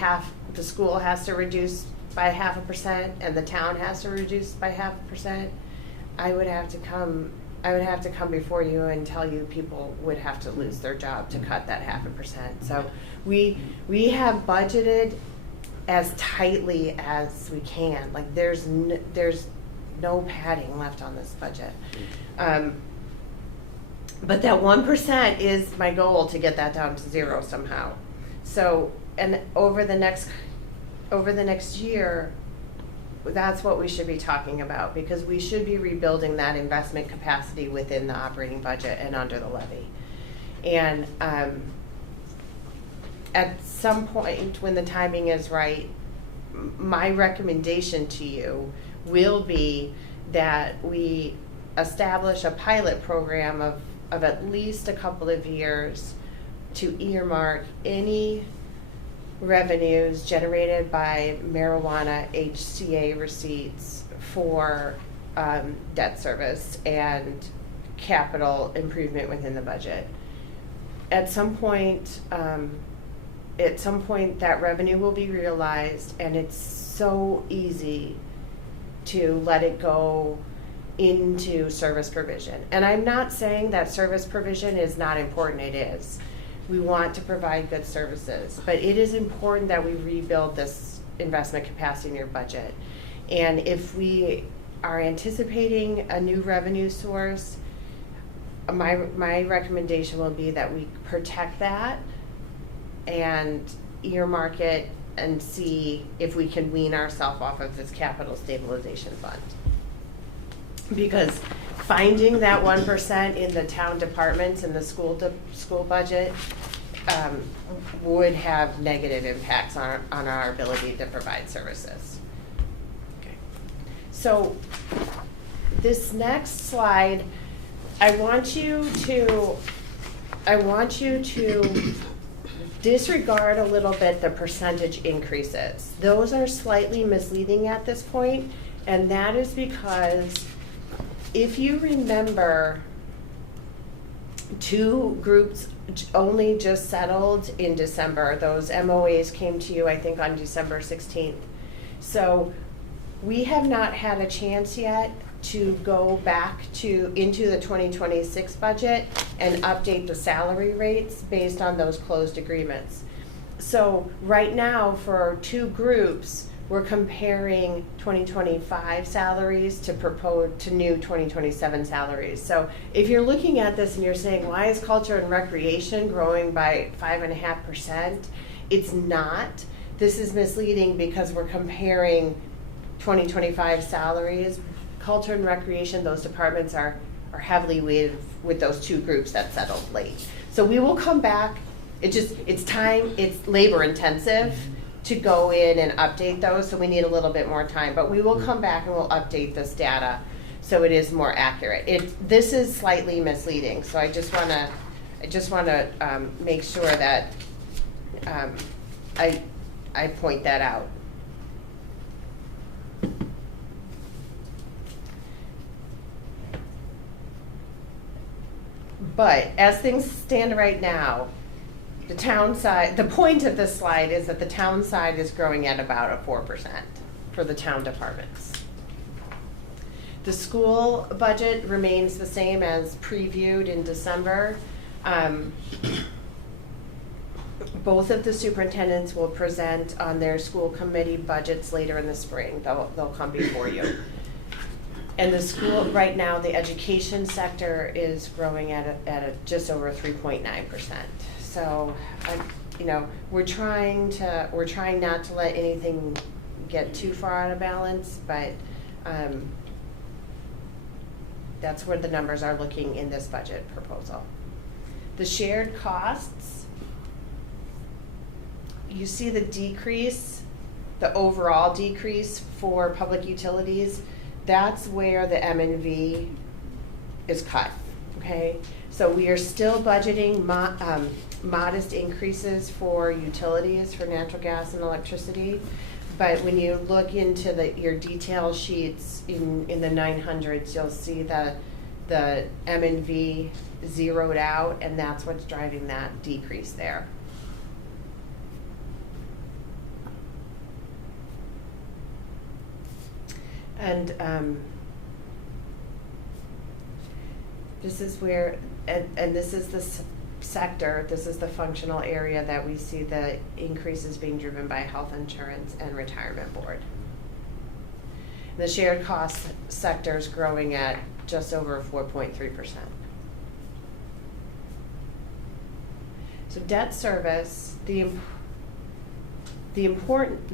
the school has to reduce by 0.5% and the town has to reduce by 0.5%, I would have to come before you and tell you people would have to lose their job to cut that 0.5%. So we have budgeted as tightly as we can. Like there's no padding left on this budget. But that 1% is my goal, to get that down to 0 somehow. So, and over the next year, that's what we should be talking about, because we should be rebuilding that investment capacity within the operating budget and under the levy. And at some point, when the timing is right, my recommendation to you will be that we establish a pilot program of at least a couple of years to earmark any revenues generated by marijuana HCA receipts for debt service and capital improvement within the budget. At some point, that revenue will be realized, and it's so easy to let it go into service provision. And I'm not saying that service provision is not important, it is. We want to provide good services, but it is important that we rebuild this investment capacity in your budget. And if we are anticipating a new revenue source, my recommendation will be that we protect that and earmark it and see if we can wean ourselves off of this capital stabilization fund. Because finding that 1% in the town departments and the school budget would have negative impacts on our ability to provide services. Okay. So this next slide, I want you to disregard a little bit the percentage increases. Those are slightly misleading at this point, and that is because if you remember, two groups only just settled in December. Those MOAs came to you, I think, on December 16th. So we have not had a chance yet to go back into the 2026 budget and update the salary rates based on those closed agreements. So right now, for two groups, we're comparing 2025 salaries to new 2027 salaries. So if you're looking at this and you're saying, why is culture and recreation growing by 5.5%? It's not. This is misleading because we're comparing 2025 salaries. Culture and recreation, those departments are heavily weighted with those two groups that settled late. So we will come back. It's labor intensive to go in and update those, so we need a little bit more time. But we will come back and we'll update this data so it is more accurate. This is slightly misleading, so I just want to make sure that I point that out. But as things stand right now, the point of this slide is that the town side is growing at about a 4% for the town departments. The school budget remains the same as previewed in December. Both of the superintendents will present on their school committee budgets later in the spring. They'll come before you. And the school, right now, the education sector is growing at just over 3.9%. So, we're trying not to let anything get too far out of balance, but that's where the numbers are looking in this budget proposal. The shared costs, you see the decrease, the overall decrease for public utilities. That's where the M&V is cut, okay? So we are still budgeting modest increases for utilities, for natural gas and electricity. But when you look into your detail sheets in the 900s, you'll see the M&V zeroed out, and that's what's driving that decrease there. And this is where, and this is the sector, this is the functional area that we see the increases being driven by health insurance and retirement board. The shared cost sector is growing at just over 4.3%. So debt service, the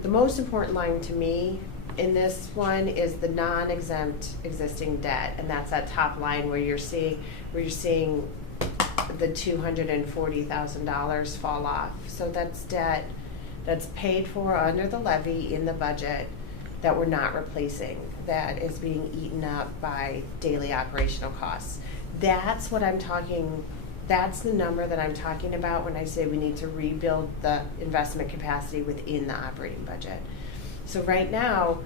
most important line to me in this one is the non-exempt existing debt, and that's that top line where you're seeing the $240,000 fall off. So that's debt that's paid for under the levy in the budget that we're not replacing, that is being eaten up by daily operational costs. That's what I'm talking, that's the number that I'm talking about when I say we need to rebuild the investment capacity within the operating budget. So right now,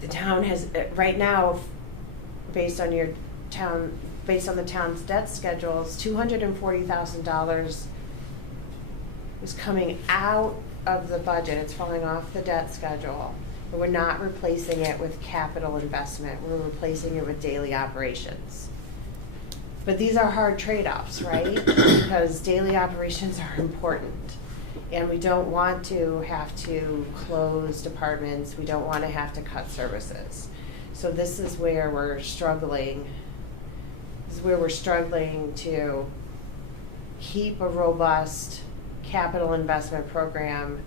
the town has, based on the town's debt schedules, $240,000 is coming out of the budget. It's falling off the debt schedule. But we're not replacing it with capital investment. We're replacing it with daily operations. But these are hard trade-offs, right? Because daily operations are important. And we don't want to have to close departments. We don't want to have to cut services. So this is where we're struggling. This is where we're struggling to keep a robust capital investment program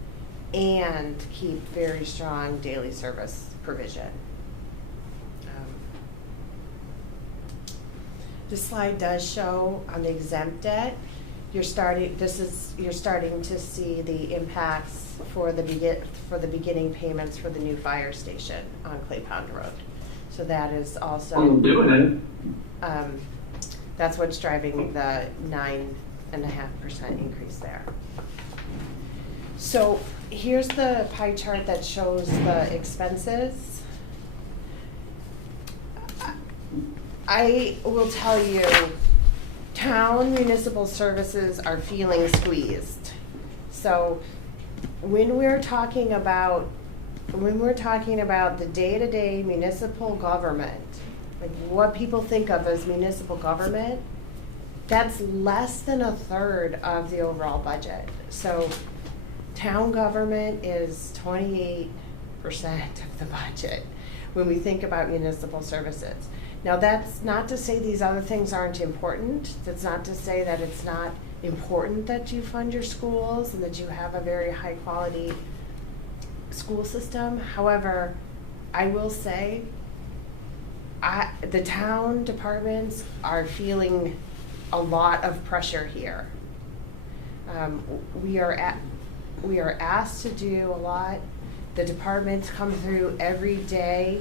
and keep very strong daily service provision. This slide does show on the exempt debt, you're starting to see the impacts for the beginning payments for the new fire station on Clay Pond Road. So that is also I'm doing it. That's what's driving the 9.5% increase there. So here's the pie chart that shows the expenses. I will tell you, town municipal services are feeling squeezed. So when we're talking about the day-to-day municipal government, like what people think of as municipal government, that's less than a third of the overall budget. So town government is 28% of the budget when we think about municipal services. Now, that's not to say these other things aren't important. That's not to say that it's not important that you fund your schools and that you have a very high quality school system. However, I will say the town departments are feeling a lot of pressure here. We are asked to do a lot. The departments come through every day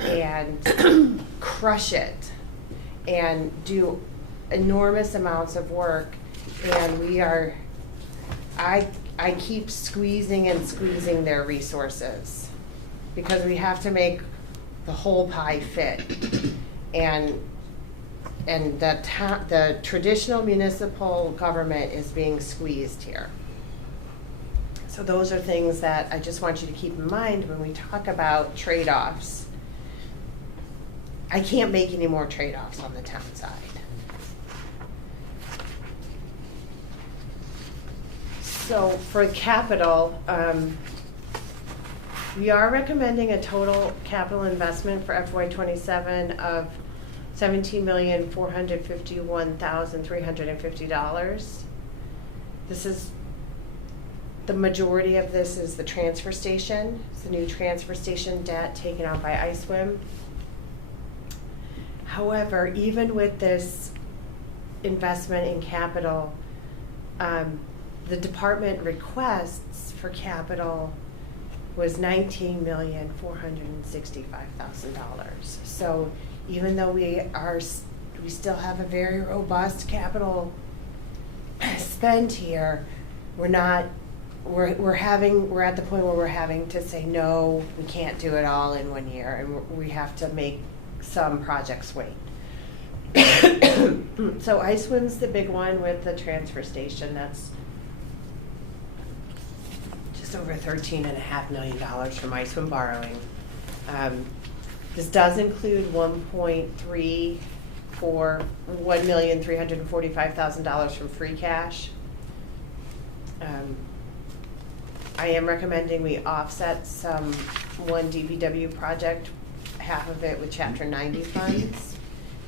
and crush it and do enormous amounts of work, and I keep squeezing and squeezing their resources because we have to make the whole pie fit, and the traditional municipal government is being squeezed here. So those are things that I just want you to keep in mind when we talk about trade-offs. I can't make any more trade-offs on the town side. So for capital, we are recommending a total capital investment for FY27 of $17,451,350. This is, the majority of this is the transfer station. It's the new transfer station debt taken out by ISWIM. However, even with this investment in capital, the department requests for capital was $19,465,000. So even though we still have a very robust capital spend here, we're at the point where we're having to say, no, we can't do it all in 1 year, and we have to make some projects wait. So ISWIM's the big one with the transfer station. That's just over $13.5 million from ISWIM borrowing. This does include $1,345,000 from free cash. I am recommending we offset one DPW project, half of it with Chapter 90 funds,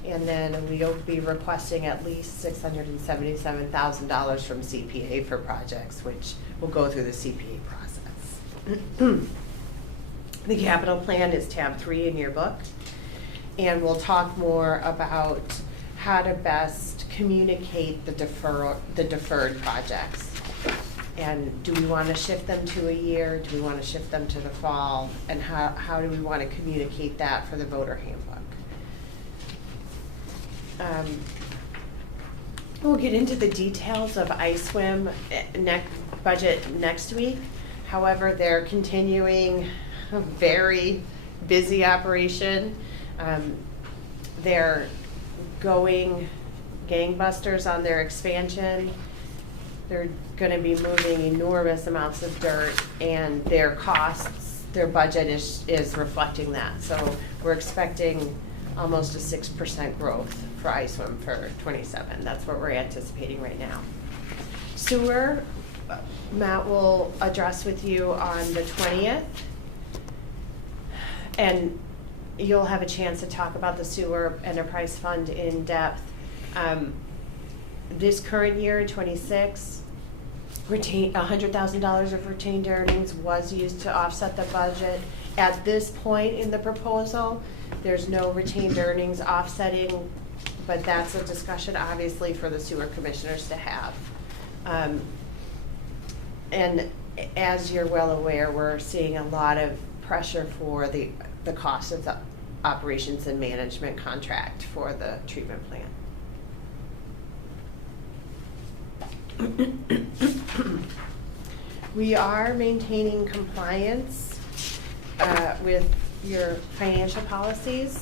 and then we'll be requesting at least $677,000 from CPA for projects, which will go through the CPA process. The capital plan is tab 3 in your book. And we'll talk more about how to best communicate the deferred projects. And do we want to shift them to a year? Do we want to shift them to the fall? And how do we want to communicate that for the voter handbook? We'll get into the details of ISWIM budget next week. However, they're continuing a very busy operation. They're going gangbusters on their expansion. They're going to be moving enormous amounts of dirt, and their costs, their budget is reflecting that. So we're expecting almost a 6% growth for ISWIM for 27. That's what we're anticipating right now. Sewer, Matt will address with you on the 20th. And you'll have a chance to talk about the sewer enterprise fund in depth. This current year, 26, $100,000 of retained earnings was used to offset the budget. At this point in the proposal, there's no retained earnings offsetting, but that's a discussion obviously for the sewer commissioners to have. And as you're well aware, we're seeing a lot of pressure for the cost of the operations and management contract for the treatment plant. We are maintaining compliance with your financial policies.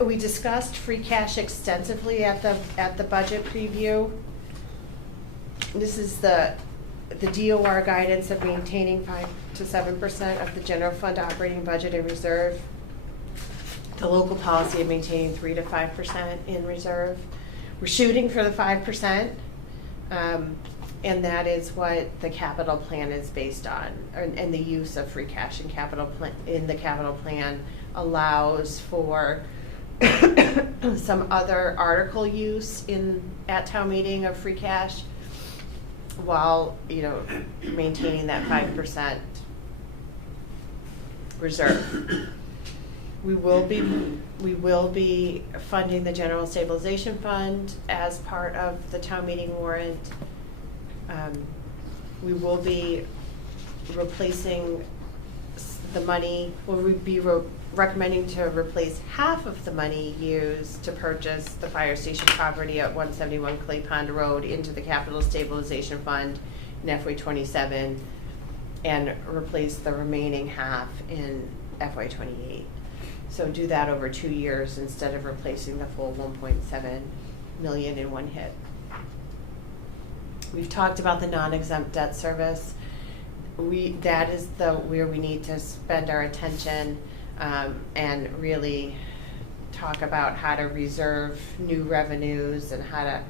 We discussed free cash extensively at the budget preview. This is the DOR guidance of maintaining 5 to 7% of the general fund operating budget in reserve. The local policy of maintaining 3 to 5% in reserve. We're shooting for the 5%, and that is what the capital plan is based on. And the use of free cash in the capital plan allows for some other article use at town meeting of free cash, while maintaining that 5% reserve. We will be funding the general stabilization fund as part of the town meeting warrant. We will be replacing the money. We'll be recommending to replace half of the money used to purchase the fire station property at 171 Clay Pond Road into the capital stabilization fund in FY27, and replace the remaining half in FY28. So do that over 2 years instead of replacing the full 1.7 million in one hit. We've talked about the non-exempt debt service. That is where we need to spend our attention and really talk about how to reserve new revenues and how to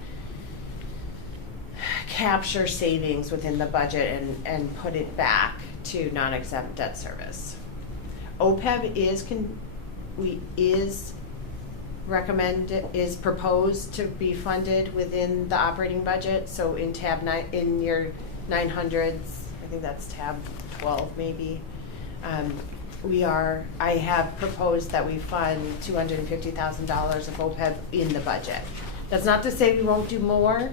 capture savings within the budget and put it back to non-exempt debt service. OPEB is proposed to be funded within the operating budget. So in tab 9, in your 900s, I think that's tab 12 maybe. I have proposed that we fund $250,000 of OPEB in the budget. That's not to say we won't do more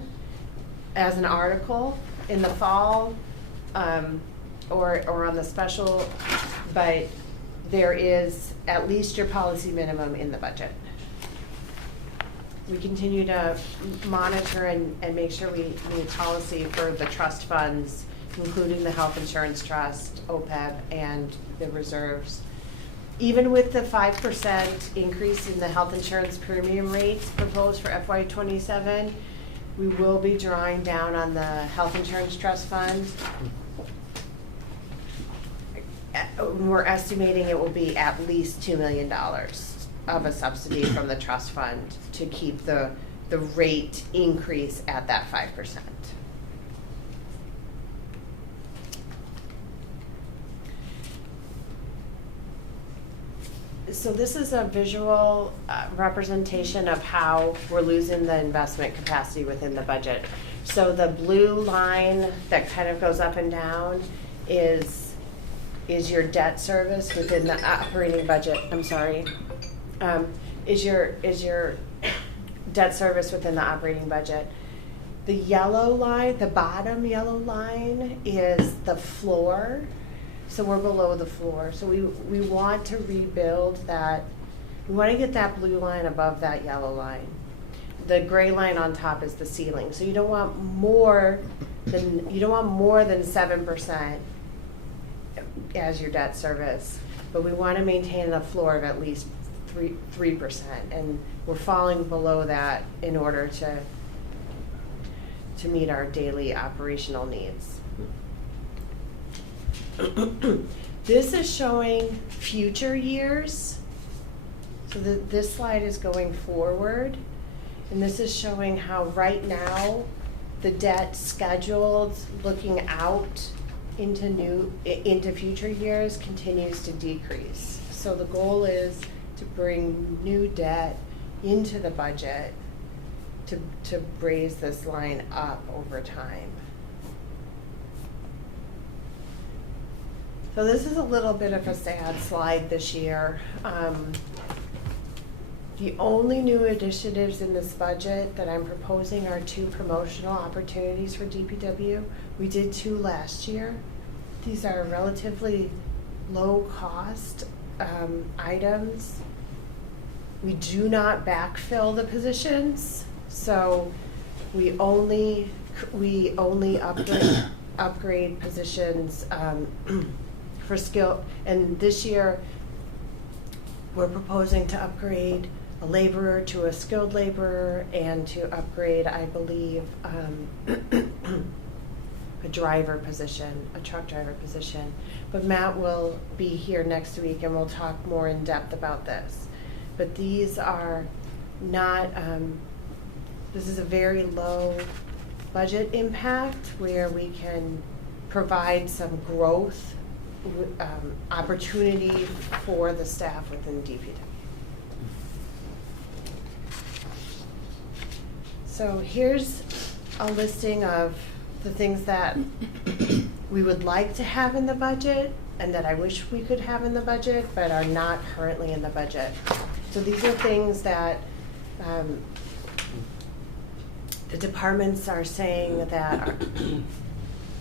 as an article in the fall or on the special, but there is at least your policy minimum in the budget. We continue to monitor and make sure we meet policy for the trust funds, including the health insurance trust, OPEB, and the reserves. Even with the 5% increase in the health insurance premium rates proposed for FY27, we will be drawing down on the health insurance trust fund. We're estimating it will be at least $2 million of a subsidy from the trust fund to keep the rate increase at that 5%. So this is a visual representation of how we're losing the investment capacity within the budget. So the blue line that kind of goes up and down is is your debt service within the operating budget, is your debt service within the operating budget. The yellow line, the bottom yellow line is the floor, so we're below the floor. So we want to rebuild that, we want to get that blue line above that yellow line. The gray line on top is the ceiling, so you don't want more than 7% as your debt service, but we want to maintain a floor of at least 3%, and we're falling below that in order to meet our daily operational needs. This is showing future years. So this slide is going forward, and this is showing how right now the debt scheduled looking out into future years continues to decrease. So the goal is to bring new debt into the budget to raise this line up over time. So this is a little bit of a sad slide this year. The only new initiatives in this budget that I'm proposing are 2 promotional opportunities for DPW. We did 2 last year. These are relatively low cost items. We do not backfill the positions, so we only upgrade positions for skill. And this year, we're proposing to upgrade a laborer to a skilled laborer and to upgrade, I believe, a driver position, a truck driver position. But Matt will be here next week and we'll talk more in depth about this. But these are not, this is a very low budget impact where we can provide some growth opportunity for the staff within DPW. So here's a listing of the things that we would like to have in the budget and that I wish we could have in the budget but are not currently in the budget. So these are things that the departments are saying that are,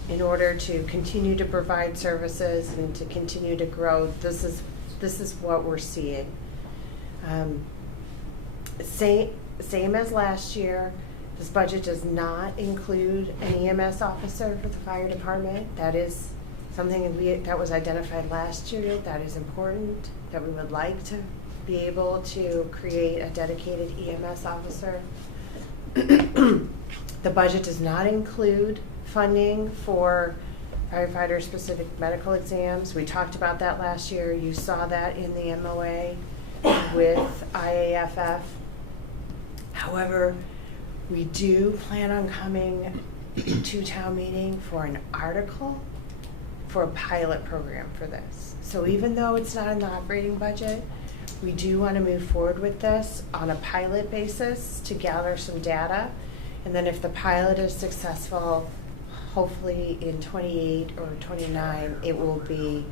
in order to continue to provide services and to continue to grow, this is what we're seeing. Same as last year, this budget does not include an EMS officer for the fire department. That is something that was identified last year that is important, that we would like to be able to create a dedicated EMS officer. The budget does not include funding for firefighter-specific medical exams. We talked about that last year. You saw that in the MOA with IAFF. However, we do plan on coming to town meeting for an article for a pilot program for this. So even though it's not in the operating budget, we do want to move forward with this on a pilot basis to gather some data. And then if the pilot is successful, hopefully in 28 or 29, it will be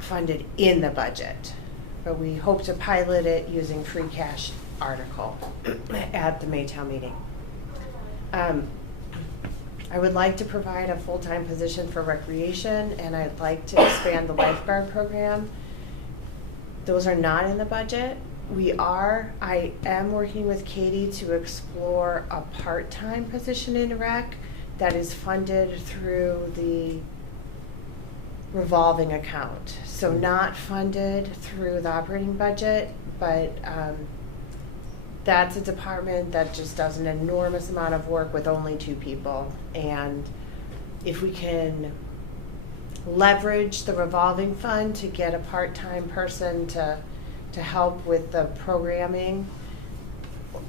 funded in the budget. But we hope to pilot it using free cash article at the Maytown meeting. I would like to provide a full-time position for recreation, and I'd like to expand the lifeguard program. Those are not in the budget. I am working with Katie to explore a part-time position in rec that is funded through the revolving account. So not funded through the operating budget, but that's a department that just does an enormous amount of work with only 2 people. And if we can leverage the revolving fund to get a part-time person to help with the programming,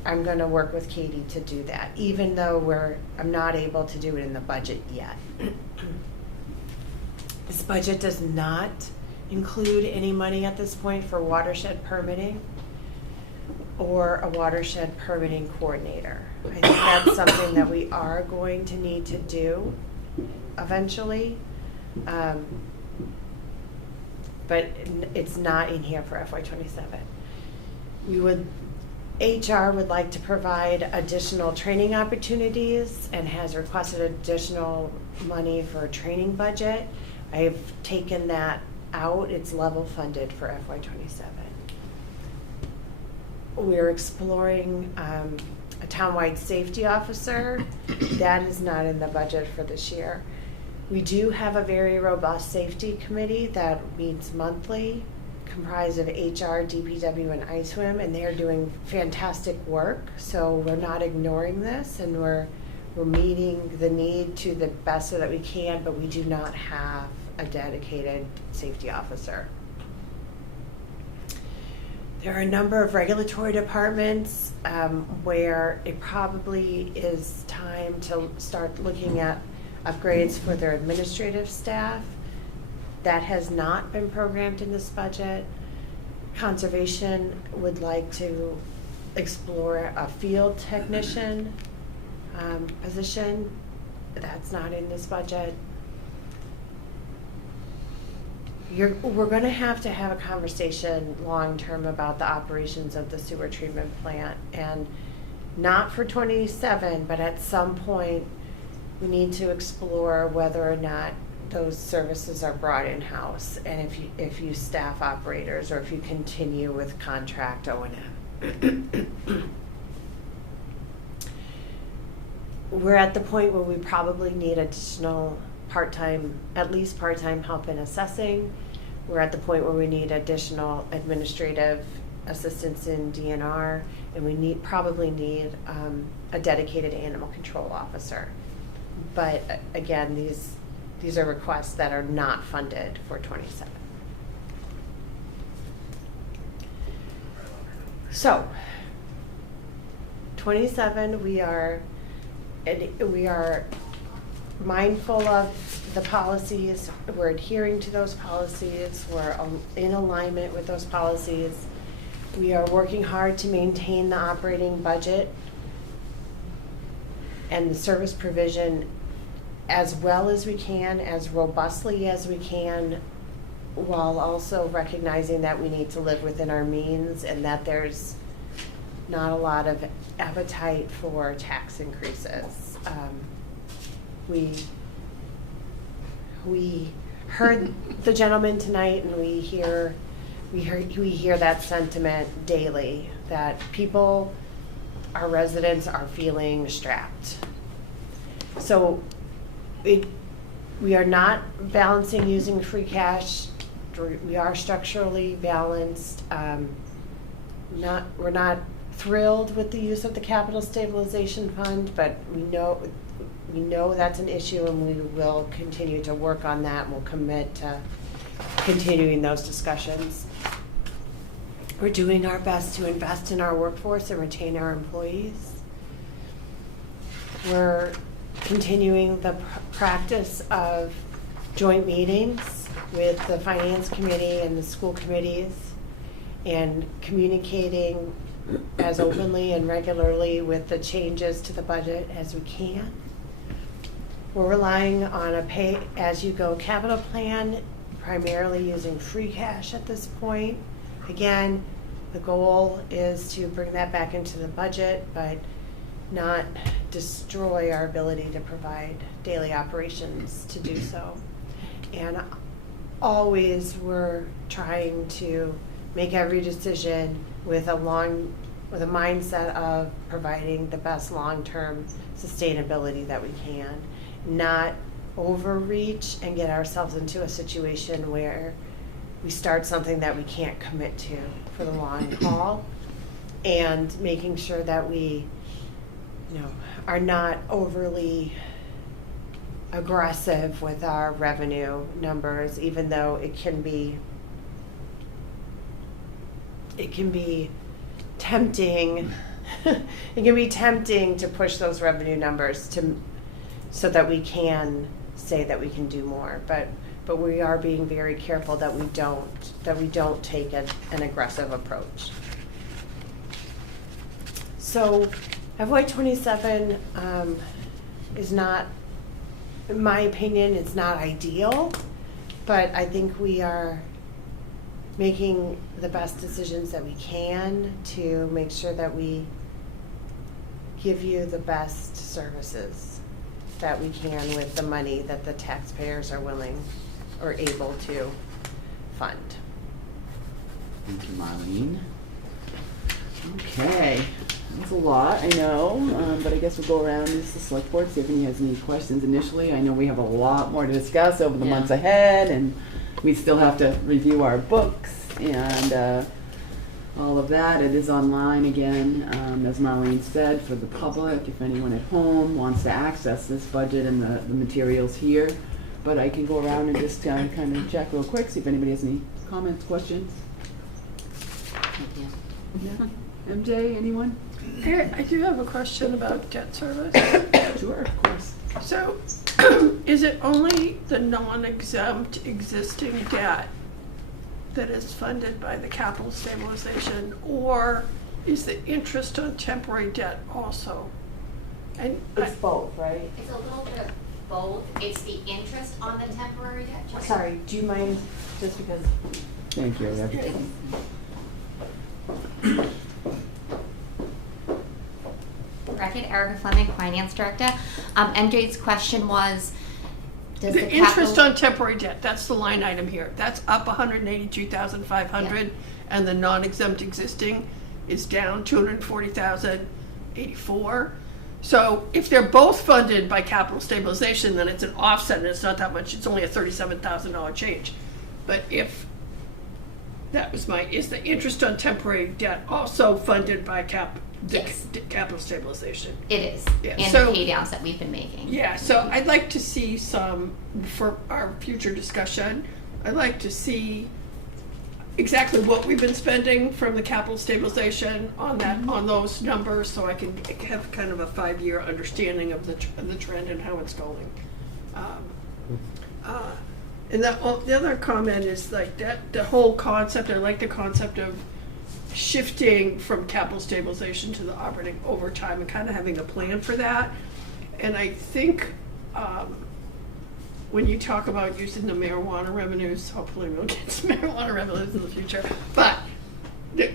I'm going to work with Katie to do that, even though I'm not able to do it in the budget yet. This budget does not include any money at this point for watershed permitting or a watershed permitting coordinator. I think that's something that we are going to need to do eventually. but it's not in here for FY '27. HR would like to provide additional training opportunities and has requested additional money for a training budget. I've taken that out, it's level funded for FY '27. We're exploring a townwide safety officer. That is not in the budget for this year. We do have a very robust safety committee that meets monthly, comprised of HR, DPW, and ISWIM, and they're doing fantastic work. So we're not ignoring this, and we're meeting the need to the best so that we can, but we do not have a dedicated safety officer. There are a number of regulatory departments where it probably is time to start looking at upgrades for their administrative staff. That has not been programmed in this budget. Conservation would like to explore a field technician position. That's not in this budget. We're going to have a conversation long-term about the operations of the sewer treatment plant, and not for '27, but at some point we need to explore whether or not those services are brought in-house, and if you staff operators or if you continue with contract O&M. We're at the point where we probably need additional at least part-time help in assessing. We're at the point where we need additional administrative assistance in DNR, and we probably need a dedicated animal control officer. But again, these are requests that are not funded for '27. So, '27, we are mindful of the policies. We're adhering to those policies. We're in alignment with those policies. We are working hard to maintain the operating budget and the service provision as well as we can, as robustly as we can, while also recognizing that we need to live within our means and that there's not a lot of appetite for tax increases. We heard the gentleman tonight, and we hear that sentiment daily, that people, our residents, are feeling strapped. So we are not balancing using free cash. We are structurally balanced. We're not thrilled with the use of the capital stabilization fund, but we know that's an issue, and we will continue to work on that, and we'll commit to continuing those discussions. We're doing our best to invest in our workforce and retain our employees. We're continuing the practice of joint meetings with the finance committee and the school committees, and communicating as openly and regularly with the changes to the budget as we can. We're relying on a pay-as-you-go capital plan, primarily using free cash at this point. Again, the goal is to bring that back into the budget, but not destroy our ability to provide daily operations to do so. And always we're trying to make every decision with a mindset of providing the best long-term sustainability that we can, not overreach and get ourselves into a situation where we start something that we can't commit to for the long haul, and making sure that we are not overly aggressive with our revenue numbers, even though it can be tempting. It can be tempting to push those revenue numbers so that we can say that we can do more, but we are being very careful that we don't take an aggressive approach. So FY '27 is not, in my opinion, it's not ideal, but I think we are making the best decisions that we can to make sure that we give you the best services that we can with the money that the taxpayers are willing or able to fund. Thank you, Marlene. Okay, that's a lot, I know, but I guess we'll go around as the select board, see if anyone has any questions initially. I know we have a lot more to discuss over the months ahead, and we still have to review our books and all of that. It is online again, as Marlene said, for the public, if anyone at home wants to access this budget and the materials here. But I can go around and just kind of check real quick, see if anybody has any comments, questions. Yeah. MJ, anyone? I do have a question about debt service. Sure, of course. So, is it only the non-exempt existing debt that is funded by the capital stabilization, or is the interest on temporary debt also? And It's both, right? It's a little bit of both. It's the interest on the temporary debt. Sorry, do you mind, just because? Thank you. Bracket, Erica Fleming, Finance Director. MJ's question was, does the the interest capital... on temporary debt, that's the line item here. That's up 182,500, and the non-exempt existing is down 240,084. So if they're both funded by capital stabilization, then it's an offset, and it's not that much. It's only a $37,000 change. But if that was is the interest on temporary debt also funded by capital stabilization? It is, Yeah, and so- the pay downs that we've been making. Yeah, so I'd like to see some, for our future discussion, I'd like to see exactly what we've been spending from the capital stabilization on that, on those numbers, so I can have kind of a 5-year understanding of the trend and how it's going. And the other comment is like that, the whole concept, I like the concept of shifting from capital stabilization to the operating over time and kind of having a plan for that. And I think when you talk about using the marijuana revenues, hopefully we'll get some marijuana revenues in the future, but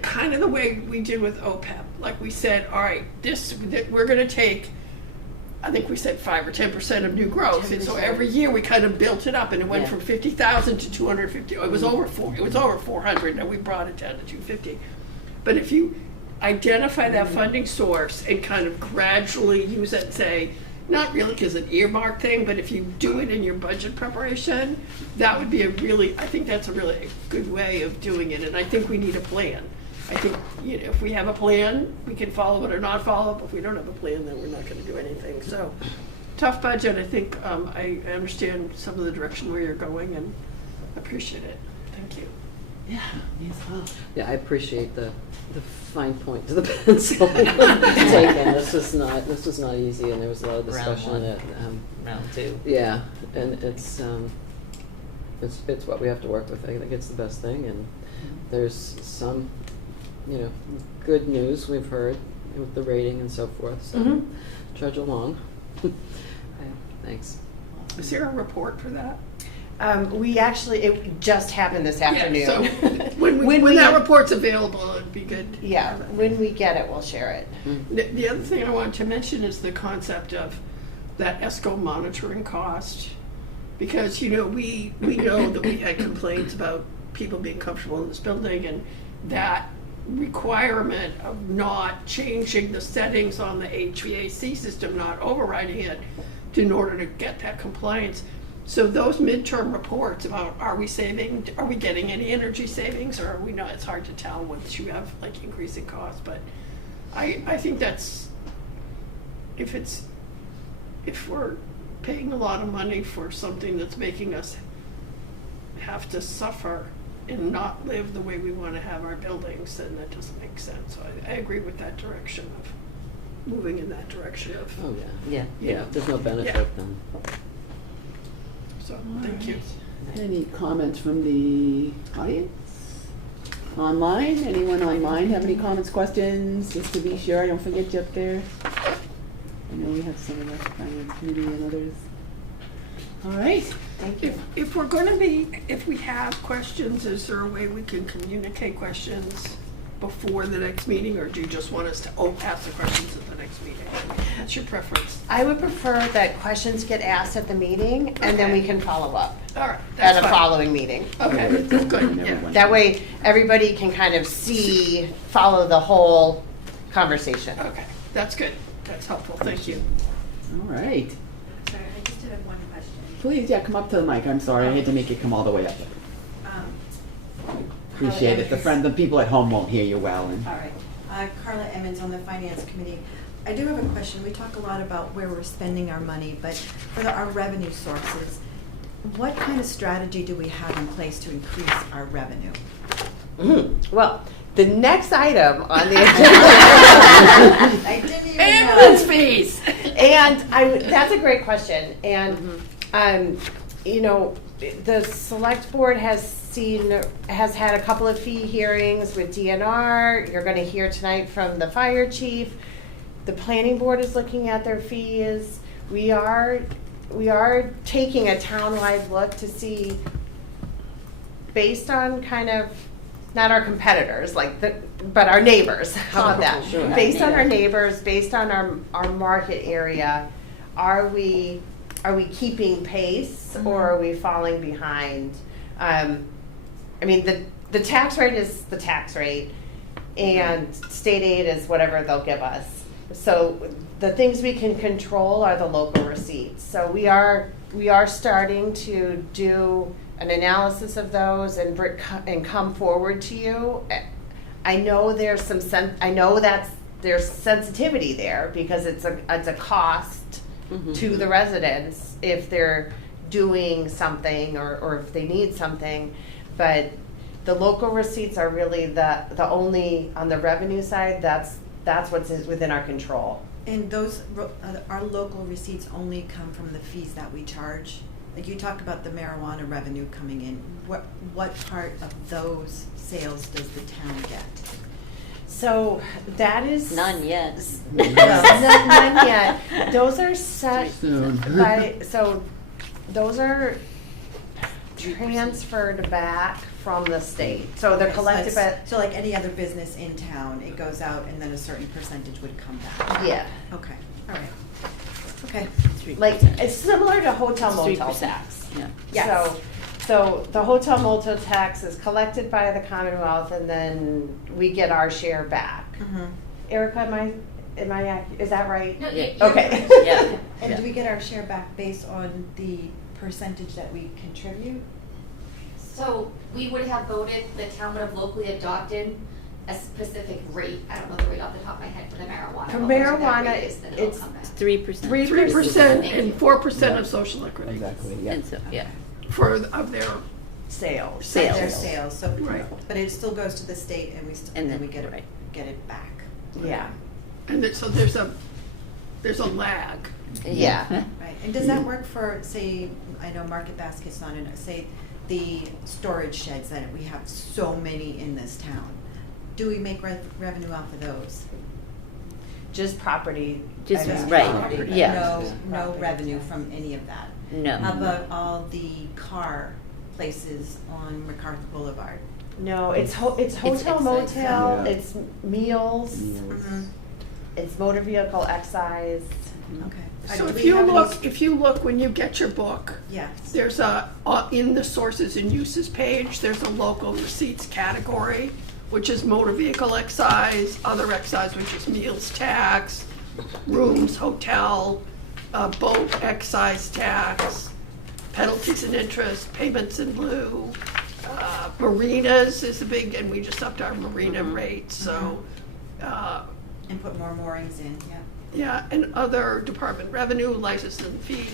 kind of the way we did with OPEB, like we said, all right, we're going to take, I think we said 5 or 10% of new growth, and so every year we kind of built it up, and it went from 50,000 to 250. It was over 400, and we brought it down to 250. But if you identify that funding source and kind of gradually use it, say, not really because it's an earmark thing, but if you do it in your budget preparation, that would be I think that's a really good way of doing it, and I think we need a plan. I think, if we have a plan, we can follow it or not follow it, but if we don't have a plan, then we're not gonna do anything. So, tough budget. I think, I understand some of the direction where you're going and appreciate it. Thank you. Yeah, me as well. Yeah, I appreciate the fine point to the pencil taken. This was not easy, and there was a lot of discussion Round at round two. Yeah, and it's what we have to work with. I think it's the best thing, and there's some good news we've heard with the rating and so forth. So trudge along. Thanks. Is there a report for that? It just happened this afternoon. Yeah, so when that report's available, it'd be good. Yeah, when we get it, we'll share it. The other thing I wanted to mention is the concept of that ESCO monitoring cost. Because, we know that we had complaints about people being comfortable in this building, and that requirement of not changing the settings on the HVAC system, not overriding it in order to get that compliance. So those midterm reports about are we getting any energy savings, or are we not? It's hard to tell once you have increasing costs, but I think that's if we're paying a lot of money for something that's making us have to suffer and not live the way we want to have our buildings, then that doesn't make sense. So I agree with that direction of moving in that direction of. Oh yeah. Yeah. There's no benefit then. So, thank you. Any comments from the audience? Online? Anyone online have any comments, questions? Just to be sure I don't forget you up there. I know we have some of the finance committee and others. All right. Thank you. If we have questions, is there a way we can communicate questions before the next meeting, or do you just want us to ask the questions at the next meeting? That's your preference. I would prefer that questions get asked at the meeting, and then we can follow up All right, at that's a fine. following meeting. Okay, good, yeah. That way, everybody can kind of follow the whole conversation. Okay, that's good. That's helpful, thank you. All right. Sorry, I just did have one question. Please, yeah, come up to the mic. I'm sorry, I had to make it come all the way up there. Appreciate it. The people at home won't hear you well. And All right. Carla Emmons on the Finance Committee. I do have a question. We talk a lot about where we're spending our money, but for our revenue sources, what kind of strategy do we have in place to increase our revenue? Well, the next item on the agenda. I didn't even Ambulance know. fees. And that's a great question. And, you know, the select board has had a couple of fee hearings with DNR. You're gonna hear tonight from the fire chief. The planning board is looking at their fees. We are taking a townwide look to see, based on kind of, not our competitors, but our neighbors. How about that? Sure. Based on our neighbors, based on our market area, are we keeping pace or are we falling behind? I mean, the tax rate is the tax rate, and state aid is whatever they'll give us. So the things we can control are the local receipts. So we are starting to do an analysis of those and come forward to you. I know there's there's sensitivity there because it's a cost to the residents if they're doing something or if they need something. But the local receipts are really the only, on the revenue side, that's what's within our control. And those, our local receipts only come from the fees that we charge? Like you talked about the marijuana revenue coming in. What part of those sales does the town get? So that is None yet. none yet. Those are set Soon. so those are transferred back from the state. So they're Okay, collected by, so like any other business in town, it goes out and then a certain percentage would come back? yeah. Okay, all right. Okay. Like, it's similar to hotel motel 3%. tax. Yeah. Yes. So the hotel motel tax is collected by the Commonwealth and then we get our share back. Mm-hmm. Erica, is that right? No, Okay. Yeah. And do we get our share back based on the percentage that we contribute? So we would have voted, the town would have locally adopted a specific rate. I don't know the rate off the top of my head for the marijuana. For but whatever that marijuana, rate is, then it'll it's come back. 3%. 3% and 4% of social equity exactly, yeah. And so, yeah. of their, Sales. Sales. Their sales, so, Right. but it still goes to the state and And then then- we get right. it back. Yeah. so there's a lag. Yeah. Right, and does that work for, say, I know Market Basket's not in, say, the storage sheds that we have so many in this town? Do we make revenue off of those? Just property. Just, I mean, right, Property, but yeah. No revenue from any of that? No. How about all the car places on MacArthur Boulevard? No, it's hotel excise. motel, Yeah. it's meals, Mm-hmm. it's motor vehicle excise. Okay. So Do if we you have look when you get your book, Yes. there's in the sources and uses page, there's a local receipts category, which is motor vehicle excise, other excise, which is meals tax, rooms, hotel, boat excise tax, penalties and interest, payments in lieu, marinas is a big, and we just upped our marina rates, so, And put more moorings in, yeah. yeah, and other department revenue, license and fee,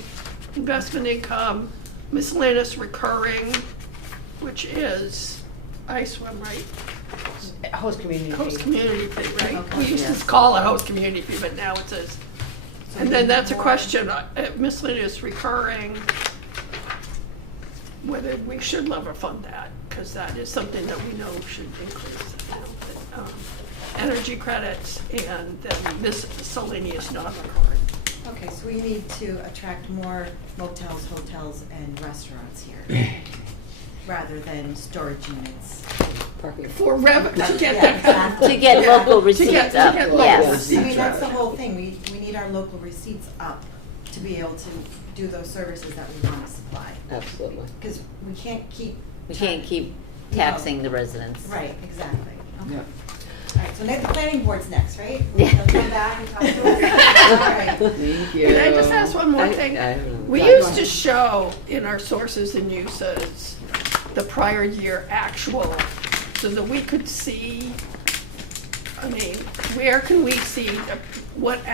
investment income, miscellaneous recurring, which is, I swim, right? Host community. Host community fee, right? Okay. We used Yes. to call it host community fee, but now it says, and then that's a question, miscellaneous recurring, whether we should level fund that, because that is something that we know should increase. Energy credits and then miscellaneous non-recurring. Okay, so we need to attract more motels, hotels, and restaurants here, rather than storage units. Parking. For to get Yeah, that. exactly. To get Yeah. local To receipts get up, local yes. receipts. I mean, that's the whole thing, we need our local receipts up to be able to do those services that we want to supply. Absolutely. Because we can't keep. We can't keep taxing the residents. Right, exactly. Okay. Yep. All right, so now the planning board's next, right? Yeah. They'll come back and talk to us. All right. Thank you. Can I just ask one more thing? I don't know. We Yeah, go used to ahead. show in our sources and uses the prior year actual, so that we could see, I mean, where can we see what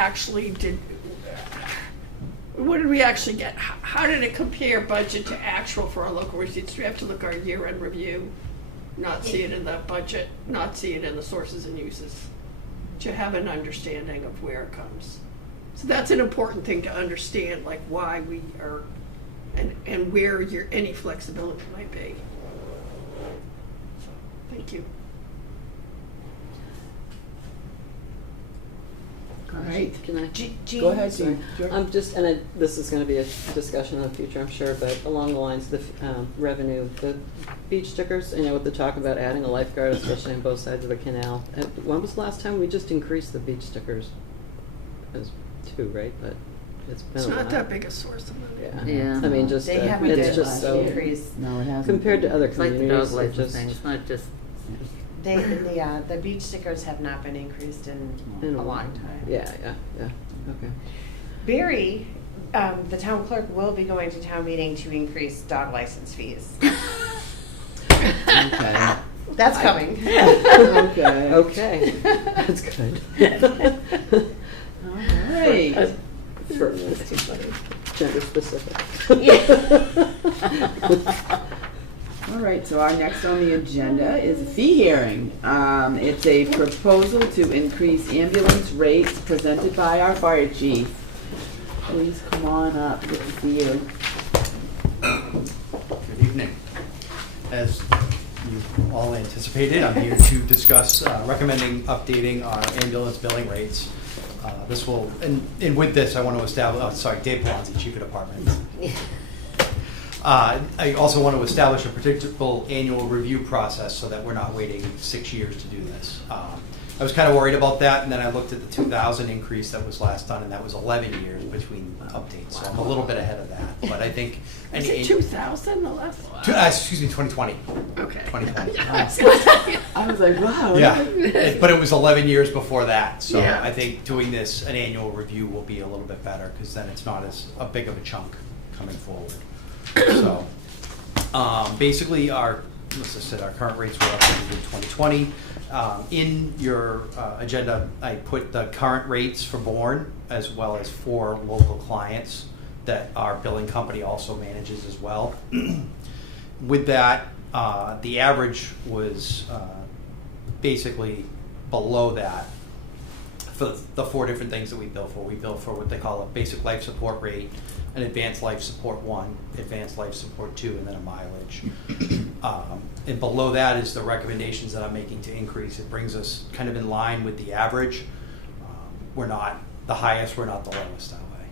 did we actually get? How did it compare budget to actual for our local receipts? Do we have to look at our year-end review, not see it in the budget, not see it in the sources and uses, to have an understanding of where it comes? So that's an important thing to understand, like why we are, and where any flexibility might be. So, thank you. All right. Can I? Go ahead, Sorry. Jean. Just, and this is gonna be a discussion in the future, I'm sure, but along the lines of the revenue, the beach stickers, with the talk about adding a lifeguard, especially on both sides of the canal. When was the last time we just increased the beach stickers? It was 2, right? But it's been It's a not while. that big a source of money. Yeah. I mean, just, They haven't it's did just so, increase. No, it hasn't. compared to other It's like the dog communities, it license just. thing, it's not just, The beach stickers have not been increased in In a long time. Yeah, okay. Barry, the town clerk will be going to town meeting to increase dog license fees. Okay. That's coming. Okay. Okay, that's good. All right. Gender specific. All right, so our next on the agenda is a fee hearing. It's a proposal to increase ambulance rates presented by our fire chief. Please come on up, good to see you. Good evening. As you all anticipated, I'm here to discuss recommending updating our ambulance billing rates. This will, and with this, I want to establish, Dave Palazzi, Chief of Department. I also want to establish a predictable annual review process so that we're not waiting 6 years to do this. I was kind of worried about that, and then I looked at the 2000 increase that was last done, and that was 11 years between updates. So I'm a little bit ahead of that, but I think. Is it 2000 the last one? Excuse me, 2020. Okay. 2020. I was like, wow. Yeah, but it was 11 years before that, so Yeah. I think doing this, an annual review will be a little bit better, because then it's not as a big of a chunk coming forward. So, basically, as I said, our current rates were updated in 2020. In your agenda, I put the current rates for Bourne, as well as for local clients that our billing company also manages as well. With that, the average was basically below that for the 4 different things that we bill for. We bill for what they call a basic life support rate, an advanced life support 1, advanced life support 2, and then a mileage. And below that is the recommendations that I'm making to increase. It brings us kind of in line with the average. We're not the highest, we're not the lowest that way.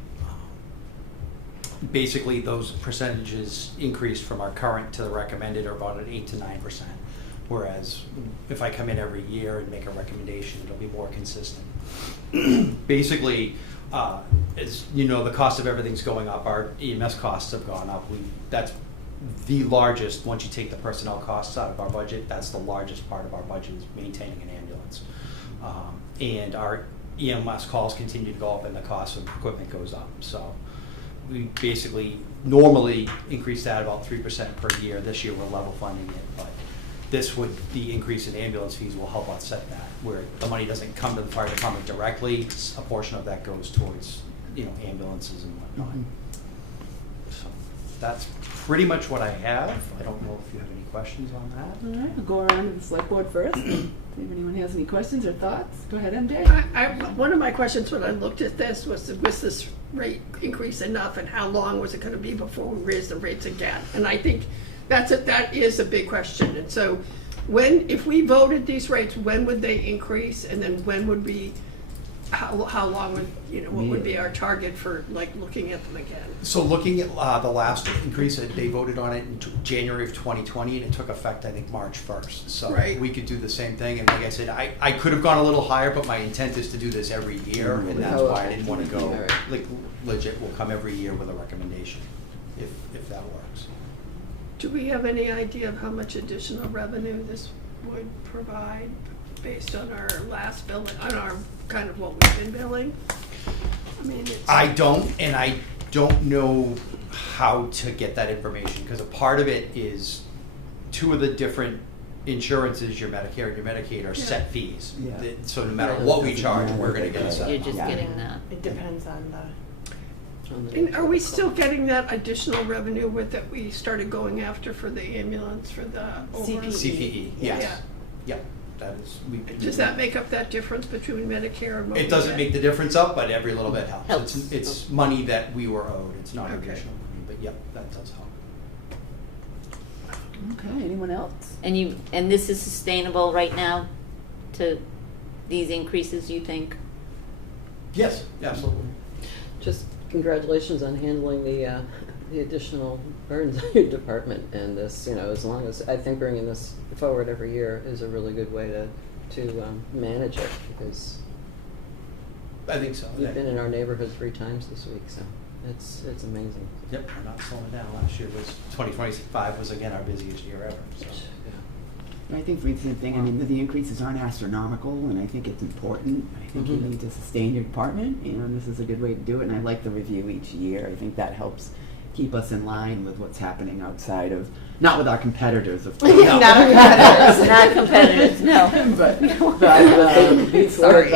Basically, those percentages increased from our current to the recommended are about an 8 to 9%. Whereas if I come in every year and make a recommendation, it'll be more consistent. Basically, as you know, the cost of everything's going up. Our EMS costs have gone up. That's the largest, once you take the personnel costs out of our budget, that's the largest part of our budget is maintaining an ambulance. And our EMS calls continue to go up and the cost of equipment goes up. So we basically normally increase that about 3% per year. This year we're level funding it, but the increase in ambulance fees will help offset that, where the money doesn't come to the fire department directly. A portion of that goes towards, ambulances and whatnot. So that's pretty much what I have. I don't know if you have any questions on that. All right, we'll go around to the select board first. See if anyone has any questions or thoughts. Go ahead, MJ. One of my questions when I looked at this was this rate increase enough, and how long was it going to be before we raise the rates again? And I think that is a big question. And so if we voted these rates, when would they increase, and then when would we how long would, what would be our target for like looking at them again? So looking at the last increase, they voted on it in January of 2020, and it took effect, I think, March 1st. So Right. we could do the same thing. And like I said, I could have gone a little higher, but my intent is to do this every year, and that's why I didn't want to go, All right. like, legit, we'll come every year with a recommendation, if that works. Do we have any idea of how much additional revenue this would provide based on our last billing, on our kind of what we've been billing? I mean, it's. I don't know how to get that information, because a part of it is two of the different insurances, your Medicare and your Medicaid, are set fees. Yeah. So no matter what we charge, we're gonna get a set You're amount. just getting that. It depends on the. And are we still getting that additional revenue with that we started going after for the ambulance, for the over? CPE, yes. Yeah. Yep, that is, Does that make up that difference between Medicare and what we It doesn't get? make the difference up, but every little bit helps. Helps. It's money that we were owed, it's not Okay. additional money, but yep, that does help. Okay, anyone else? And this is sustainable right now to these increases, you think? Yes, absolutely. Just congratulations on handling the additional burdens on your department, and this, as long as, I think bringing this forward every year is a really good way to manage it, because I think so. you've been in our neighborhood 3 times this week, so it's amazing. Yep, we're not slowing down. Last year was, 2025 was again our busiest year ever, so. I think for the same thing, I mean, the increases aren't astronomical, and I think it's important. I think you need to sustain your department, and this is a good way to do it, and I like the review each year. I think that helps keep us in line with what's happening outside of, not with our competitors, of course. Not our competitors. Not competitors, no. But Sorry.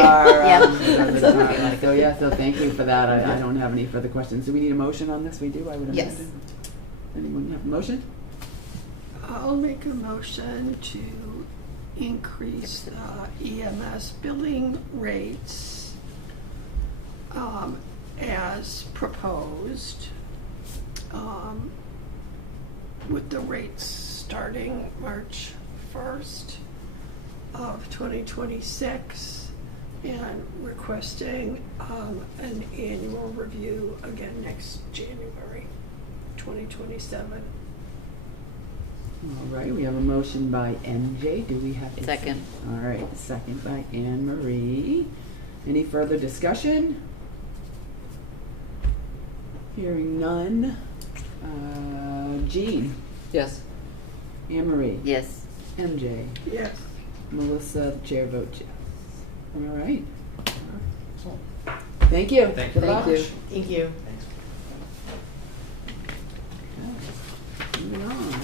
So thank you for that. I don't have any further questions. Do we need a motion on this? We do, I would imagine. Yes. Anyone have a motion? I'll make a motion to increase the EMS billing rates as proposed, with the rates starting March 1st of 2026, and requesting an annual review again next January 2027. All right, we have a motion by MJ. Do we have a Second. All right, second by Anne Marie. Any further discussion? Hearing none. Jean, Yes. Anne Marie, Yes. MJ, Yes. Melissa, the chair votes yes. All right. Excellent. Thank you. Thank you Good very luck. much. Thank you. Thanks. Moving on.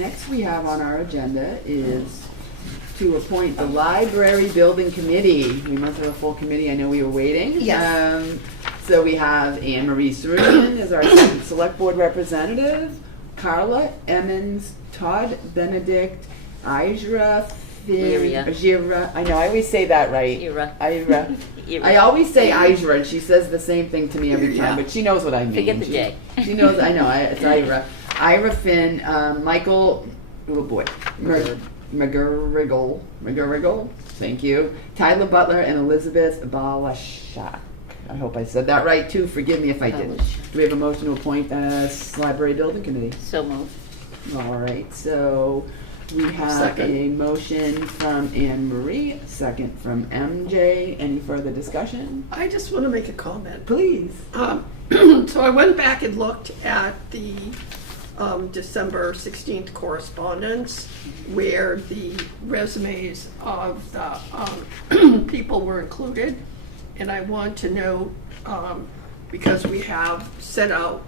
Next we have on our agenda is to appoint the Library Building Committee. We must have a full committee. I know we were waiting. Yes. So we have Anne Marie Surgeon as our second select board representative, Carla Emmons, Todd Benedict, Ira Gira. I know, I always say that right. Ira. I always say Ira, and she says the same thing to me every time, but she knows what I mean. Forget the J. She knows, I know, it's Ira. Ira Finn, Michael, oh boy, McGurrigle, thank you. Tyler Butler and Elizabeth Balashak. I hope I said that right too. Forgive me if I didn't. Do we have a motion to appoint Library Building Committee? So moved. All right, so we have a motion from Anne Marie, second from MJ. Any further discussion? I just want to make a comment. Please. So I went back and looked at the December 16th correspondence where the resumes of the people were included. And I want to know, because we have set out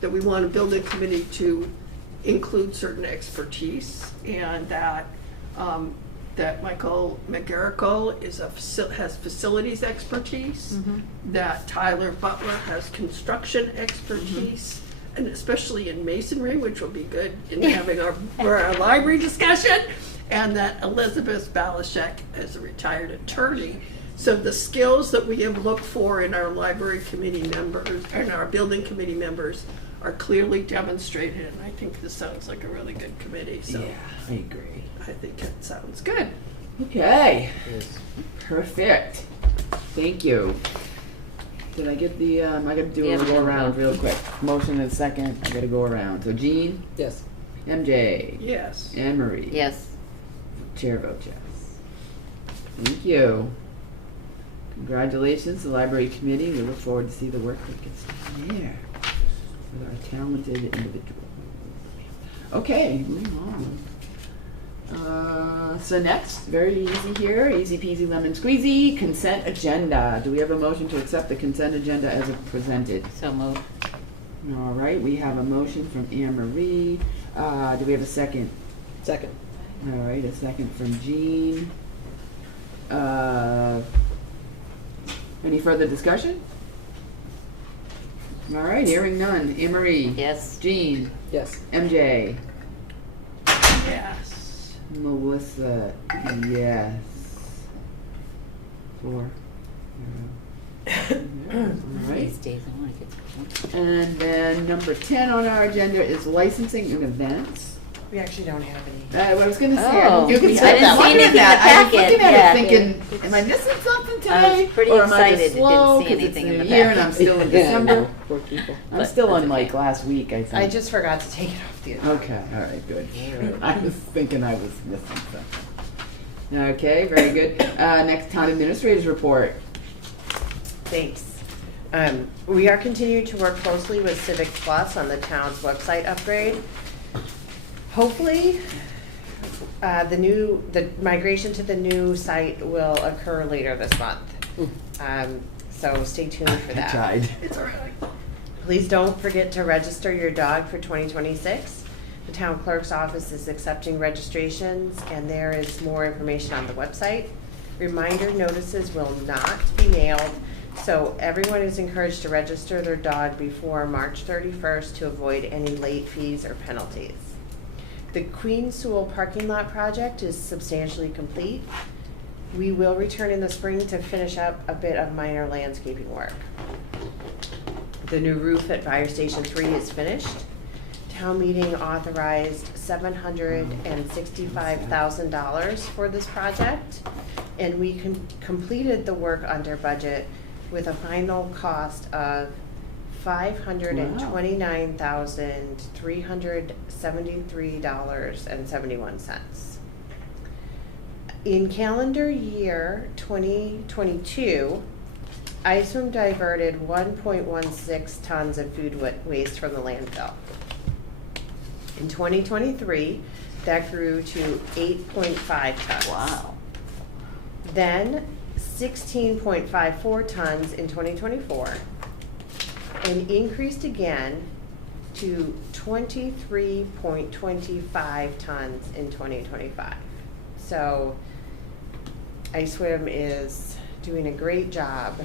that we want a building committee to include certain expertise, and that that Michael McGarrigle has facilities expertise, that Tyler Butler has construction expertise, and especially in masonry, which will be good in having our library discussion, and that Elizabeth Balashek is a retired attorney. So the skills that we have looked for in our library committee members and our building committee members are clearly demonstrated, and I think this sounds like a really good committee. So Yeah, I agree. I think it sounds good. Okay, Yes. perfect. Thank you. Did I get the, I gotta do a go around real quick. Motion and a second, I gotta go around. So Jean, Yes. MJ, Yes. Anne Marie. Yes. Chair votes yes. Thank you. Congratulations, the library committee. We look forward to see the work that gets done there with our talented individuals. Okay, moving on. So next, very easy here, easy peasy lemon squeezy, consent agenda. Do we have a motion to accept the consent agenda as presented? So moved. All right, we have a motion from Anne Marie. Do we have a second? Second. All right, a second from Jean. Any further discussion? All right, hearing none. Anne Marie. Yes. Jean. Yes. MJ. Yes. Melissa. Yes. 4. All right. These days I want to get to the point. And then number 10 on our agenda is licensing and events. We actually don't have any. I was gonna say, Oh, you can I say didn't that. see anything in the I was packet, looking at yeah. it thinking, am I missing something today? I was pretty Or am I excited, just didn't slow see 'cause it's anything in New the Year and packet. I'm still in Yeah, I December? know. Poor people. I'm But still that's on like okay. last week, I think. I just forgot to take it off the agenda. Okay, all right, good. All right. I was thinking I was missing something. Okay, very good. Next, town administrators report. Thanks. We are continuing to work closely with Civic Plus on the town's website upgrade. Hopefully, the migration to the new site will occur later this month. So stay tuned for I that. tried. It's all right. Please don't forget to register your dog for 2026. The town clerk's office is accepting registrations, and there is more information on the website. Reminder notices will not be mailed, so everyone is encouraged to register their dog before March 31st to avoid any late fees or penalties. The Queen Sewell parking lot project is substantially complete. We will return in the spring to finish up a bit of minor landscaping work. The new roof at Fire Station 3 is finished. Town meeting authorized $765,000 for this project, and we completed the work under budget with a final cost of $529,373.71. In calendar year 2022, ISWIM diverted 1.16 tons of food waste from the landfill. In 2023, that grew to 8.5 tons. Wow. Then 16.54 tons in 2024, and increased again to 23.25 tons in 2025. So ISWIM is doing a great job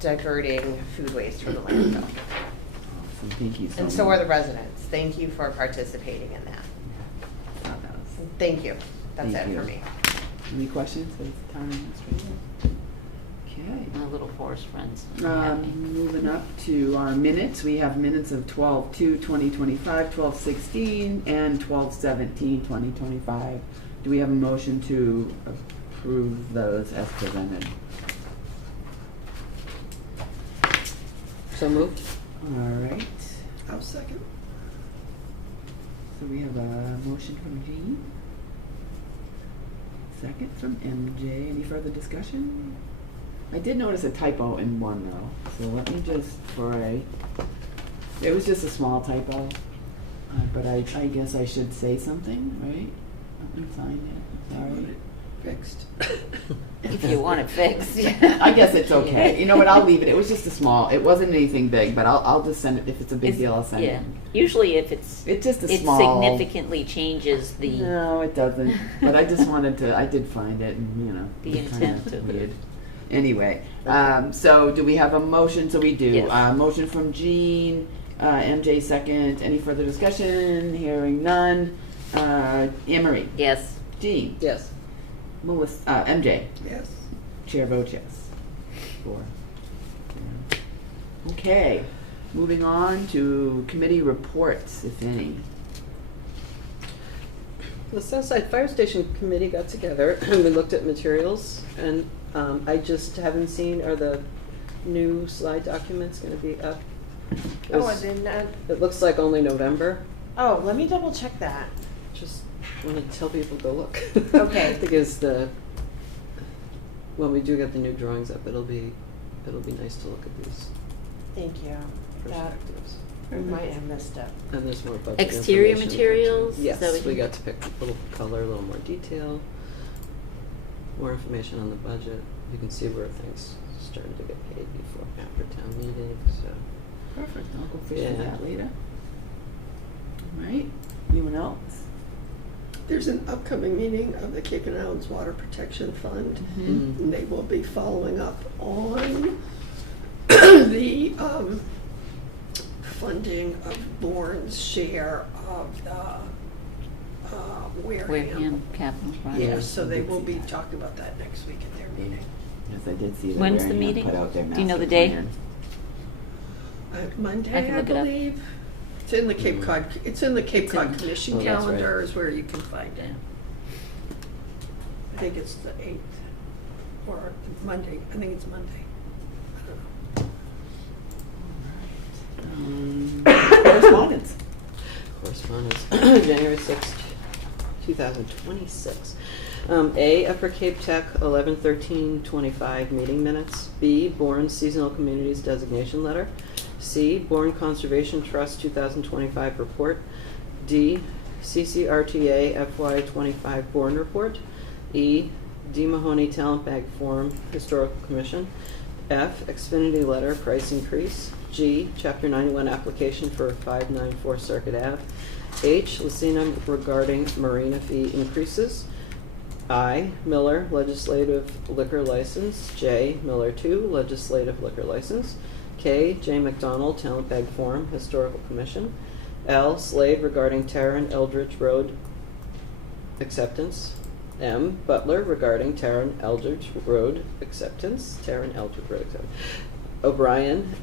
diverting food waste from the landfill. Awesome, thank you so much. And so are the residents. Thank you for participating in that. Thank you. That's Thank it you. for me. Any questions of the town administrator? Okay. My little forest friends. are happy. Moving up to our minutes, we have minutes of 12/2/2025, 12/16, and 12/17/2025. Do we have a motion to approve those as presented? So moved. All right, I'll second. so we have a motion from Jean. Second from MJ. Any further discussion? I did notice a typo in one though, so let me just, it was just a small typo, but I guess I should say something, right? Let me find it, sorry. Fixed. If you want it fixed. I guess it's okay. You know what, I'll leave it. It was just a small, it wasn't anything big, but I'll just send it, if it's a big deal, I'll send it. Yeah. Usually if it's just a it small. significantly changes the No, it doesn't, but I just wanted to, I did find it and, you know. The it's kinda intent of it. weird. Anyway, so do we have a motion? So we do. Yes. Motion from Jean, MJ second. Any further discussion? Hearing none. Anne Marie. Yes. Jean. Yes. Melissa. MJ. Yes. Chair votes yes. 4. Okay. Moving on to committee reports, if any. The Southside Fire Station Committee got together and we looked at materials, and I just haven't seen, are the new slide documents gonna be up? Oh, and then, It looks like only November. oh, let me double check that. Just wanna tell people to look. Okay. Because when we do get the new drawings up, it'll be nice to look at these Thank you. That, perspectives. we might have missed it. And there's more budget Exterior information. materials? Is that Yes, what we you- got to pick a little color, a little more detail, more information on the budget. You can see where things started to get paid before, after town meeting, so. Perfect, I'll go fish for Yeah. that later. All right, anyone else? There's an upcoming meeting of the Cape and Islands Water Protection Fund. Mm. And they will be following up on the funding of Bourne's share of the Wareham. Wareham Capital Project. Yes, so they will be talking about that next week at their meeting. Yes, I did see that. When's the Wareham meeting? put out their Do you know master the day? plan. Monday, I can I look it up. believe. It's in the Cape Cod, it's in the Cape It's Cod in- Commission Oh, that's right. calendar is where you can find it. I think it's the 8th, or Monday, I think it's Monday. I don't know. Correspondence. Correspondence, January 6th, 2026. A, Upper Cape Tech 11/13/25 meeting minutes. B, Bourne Seasonal Communities Designation Letter. C, Bourne Conservation Trust 2025 report. D, CCRTA FY25 Bourne report. E, D. Mahoney Talent Bag Forum Historical Commission. F, Xfinity Letter Price Increase. G, Chapter 91 application for 594 Circuit Ave. H, Lucina regarding marina fee increases. I, Miller Legislative Liquor License. J, Miller 2 Legislative Liquor License. K, J. McDonald Talent Bag Forum Historical Commission. L, Slade regarding Tarrant Eldridge Road acceptance. M, Butler regarding Tarrant Eldridge Road acceptance. Tarrant Eldridge Road acceptance. O'Brien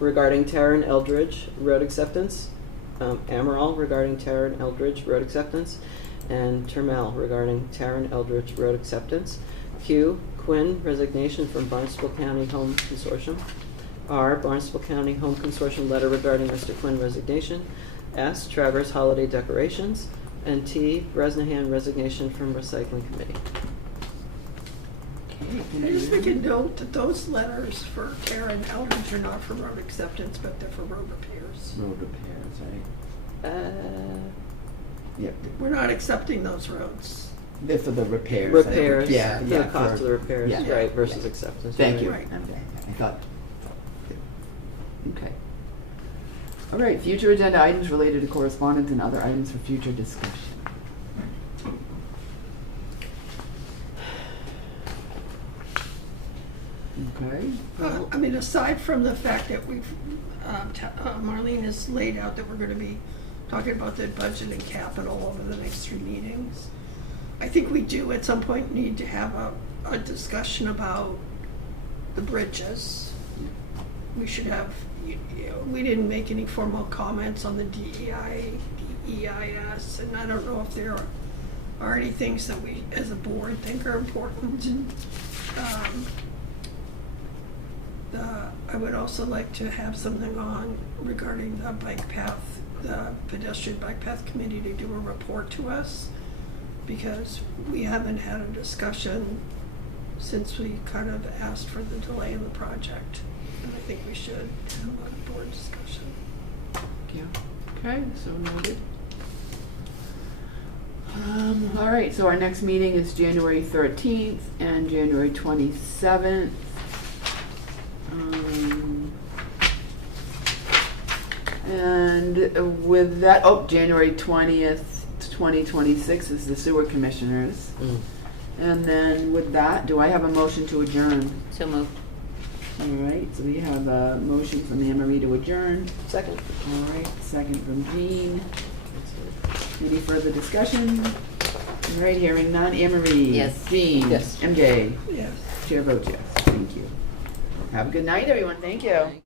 regarding Tarrant Eldridge Road acceptance. Amaral regarding Tarrant Eldridge Road acceptance. And Termel regarding Tarrant Eldridge Road acceptance. Q, Quinn resignation from Barnstable County Home Consortium. R, Barnstable County Home Consortium letter regarding Mr. Quinn resignation. S, Travers holiday decorations. And T, Bresnahan resignation from Recycling Committee. I just make a note that those letters for Karen Eldridge are not for road acceptance, but they're for road repairs. Road repairs, right? Yep, We're not accepting those roads. they're for the repairs. Repairs, Yeah, for yeah. the cost of the repairs, yeah. right, versus acceptance. Thank right. you. Right. I thought. Okay. All right, future agenda items related to correspondence and other items for future discussion. Okay. I mean, aside from the fact that we've, Marlene has laid out that we're gonna be talking about the budget and capital over the next 3 meetings, I think we do at some point need to have a discussion about the bridges. We should have, we didn't make any formal comments on the DEIS, and I don't know if there are any things that we, as a board, think are important. And, I would also like to have something on regarding the bike path, the pedestrian bike path committee to do a report to us, because we haven't had a discussion since we kind of asked for the delay in the project. And I think we should have a board discussion. Yeah. Okay, so noted. All right, so our next meeting is January 13th and January 27th. And with that, January 20th, 2026 is the sewer commissioners. Mm. And then with that, do I have a motion to adjourn? So moved. All right, so we have a motion from Anne Marie to adjourn. Second. All right, second from Jean. Any further discussion? All right, hearing none. Anne Marie? Yes. Jean? Yes. MJ? Yes. Chair votes yes. Thank you. Have a good night, everyone. Thank you.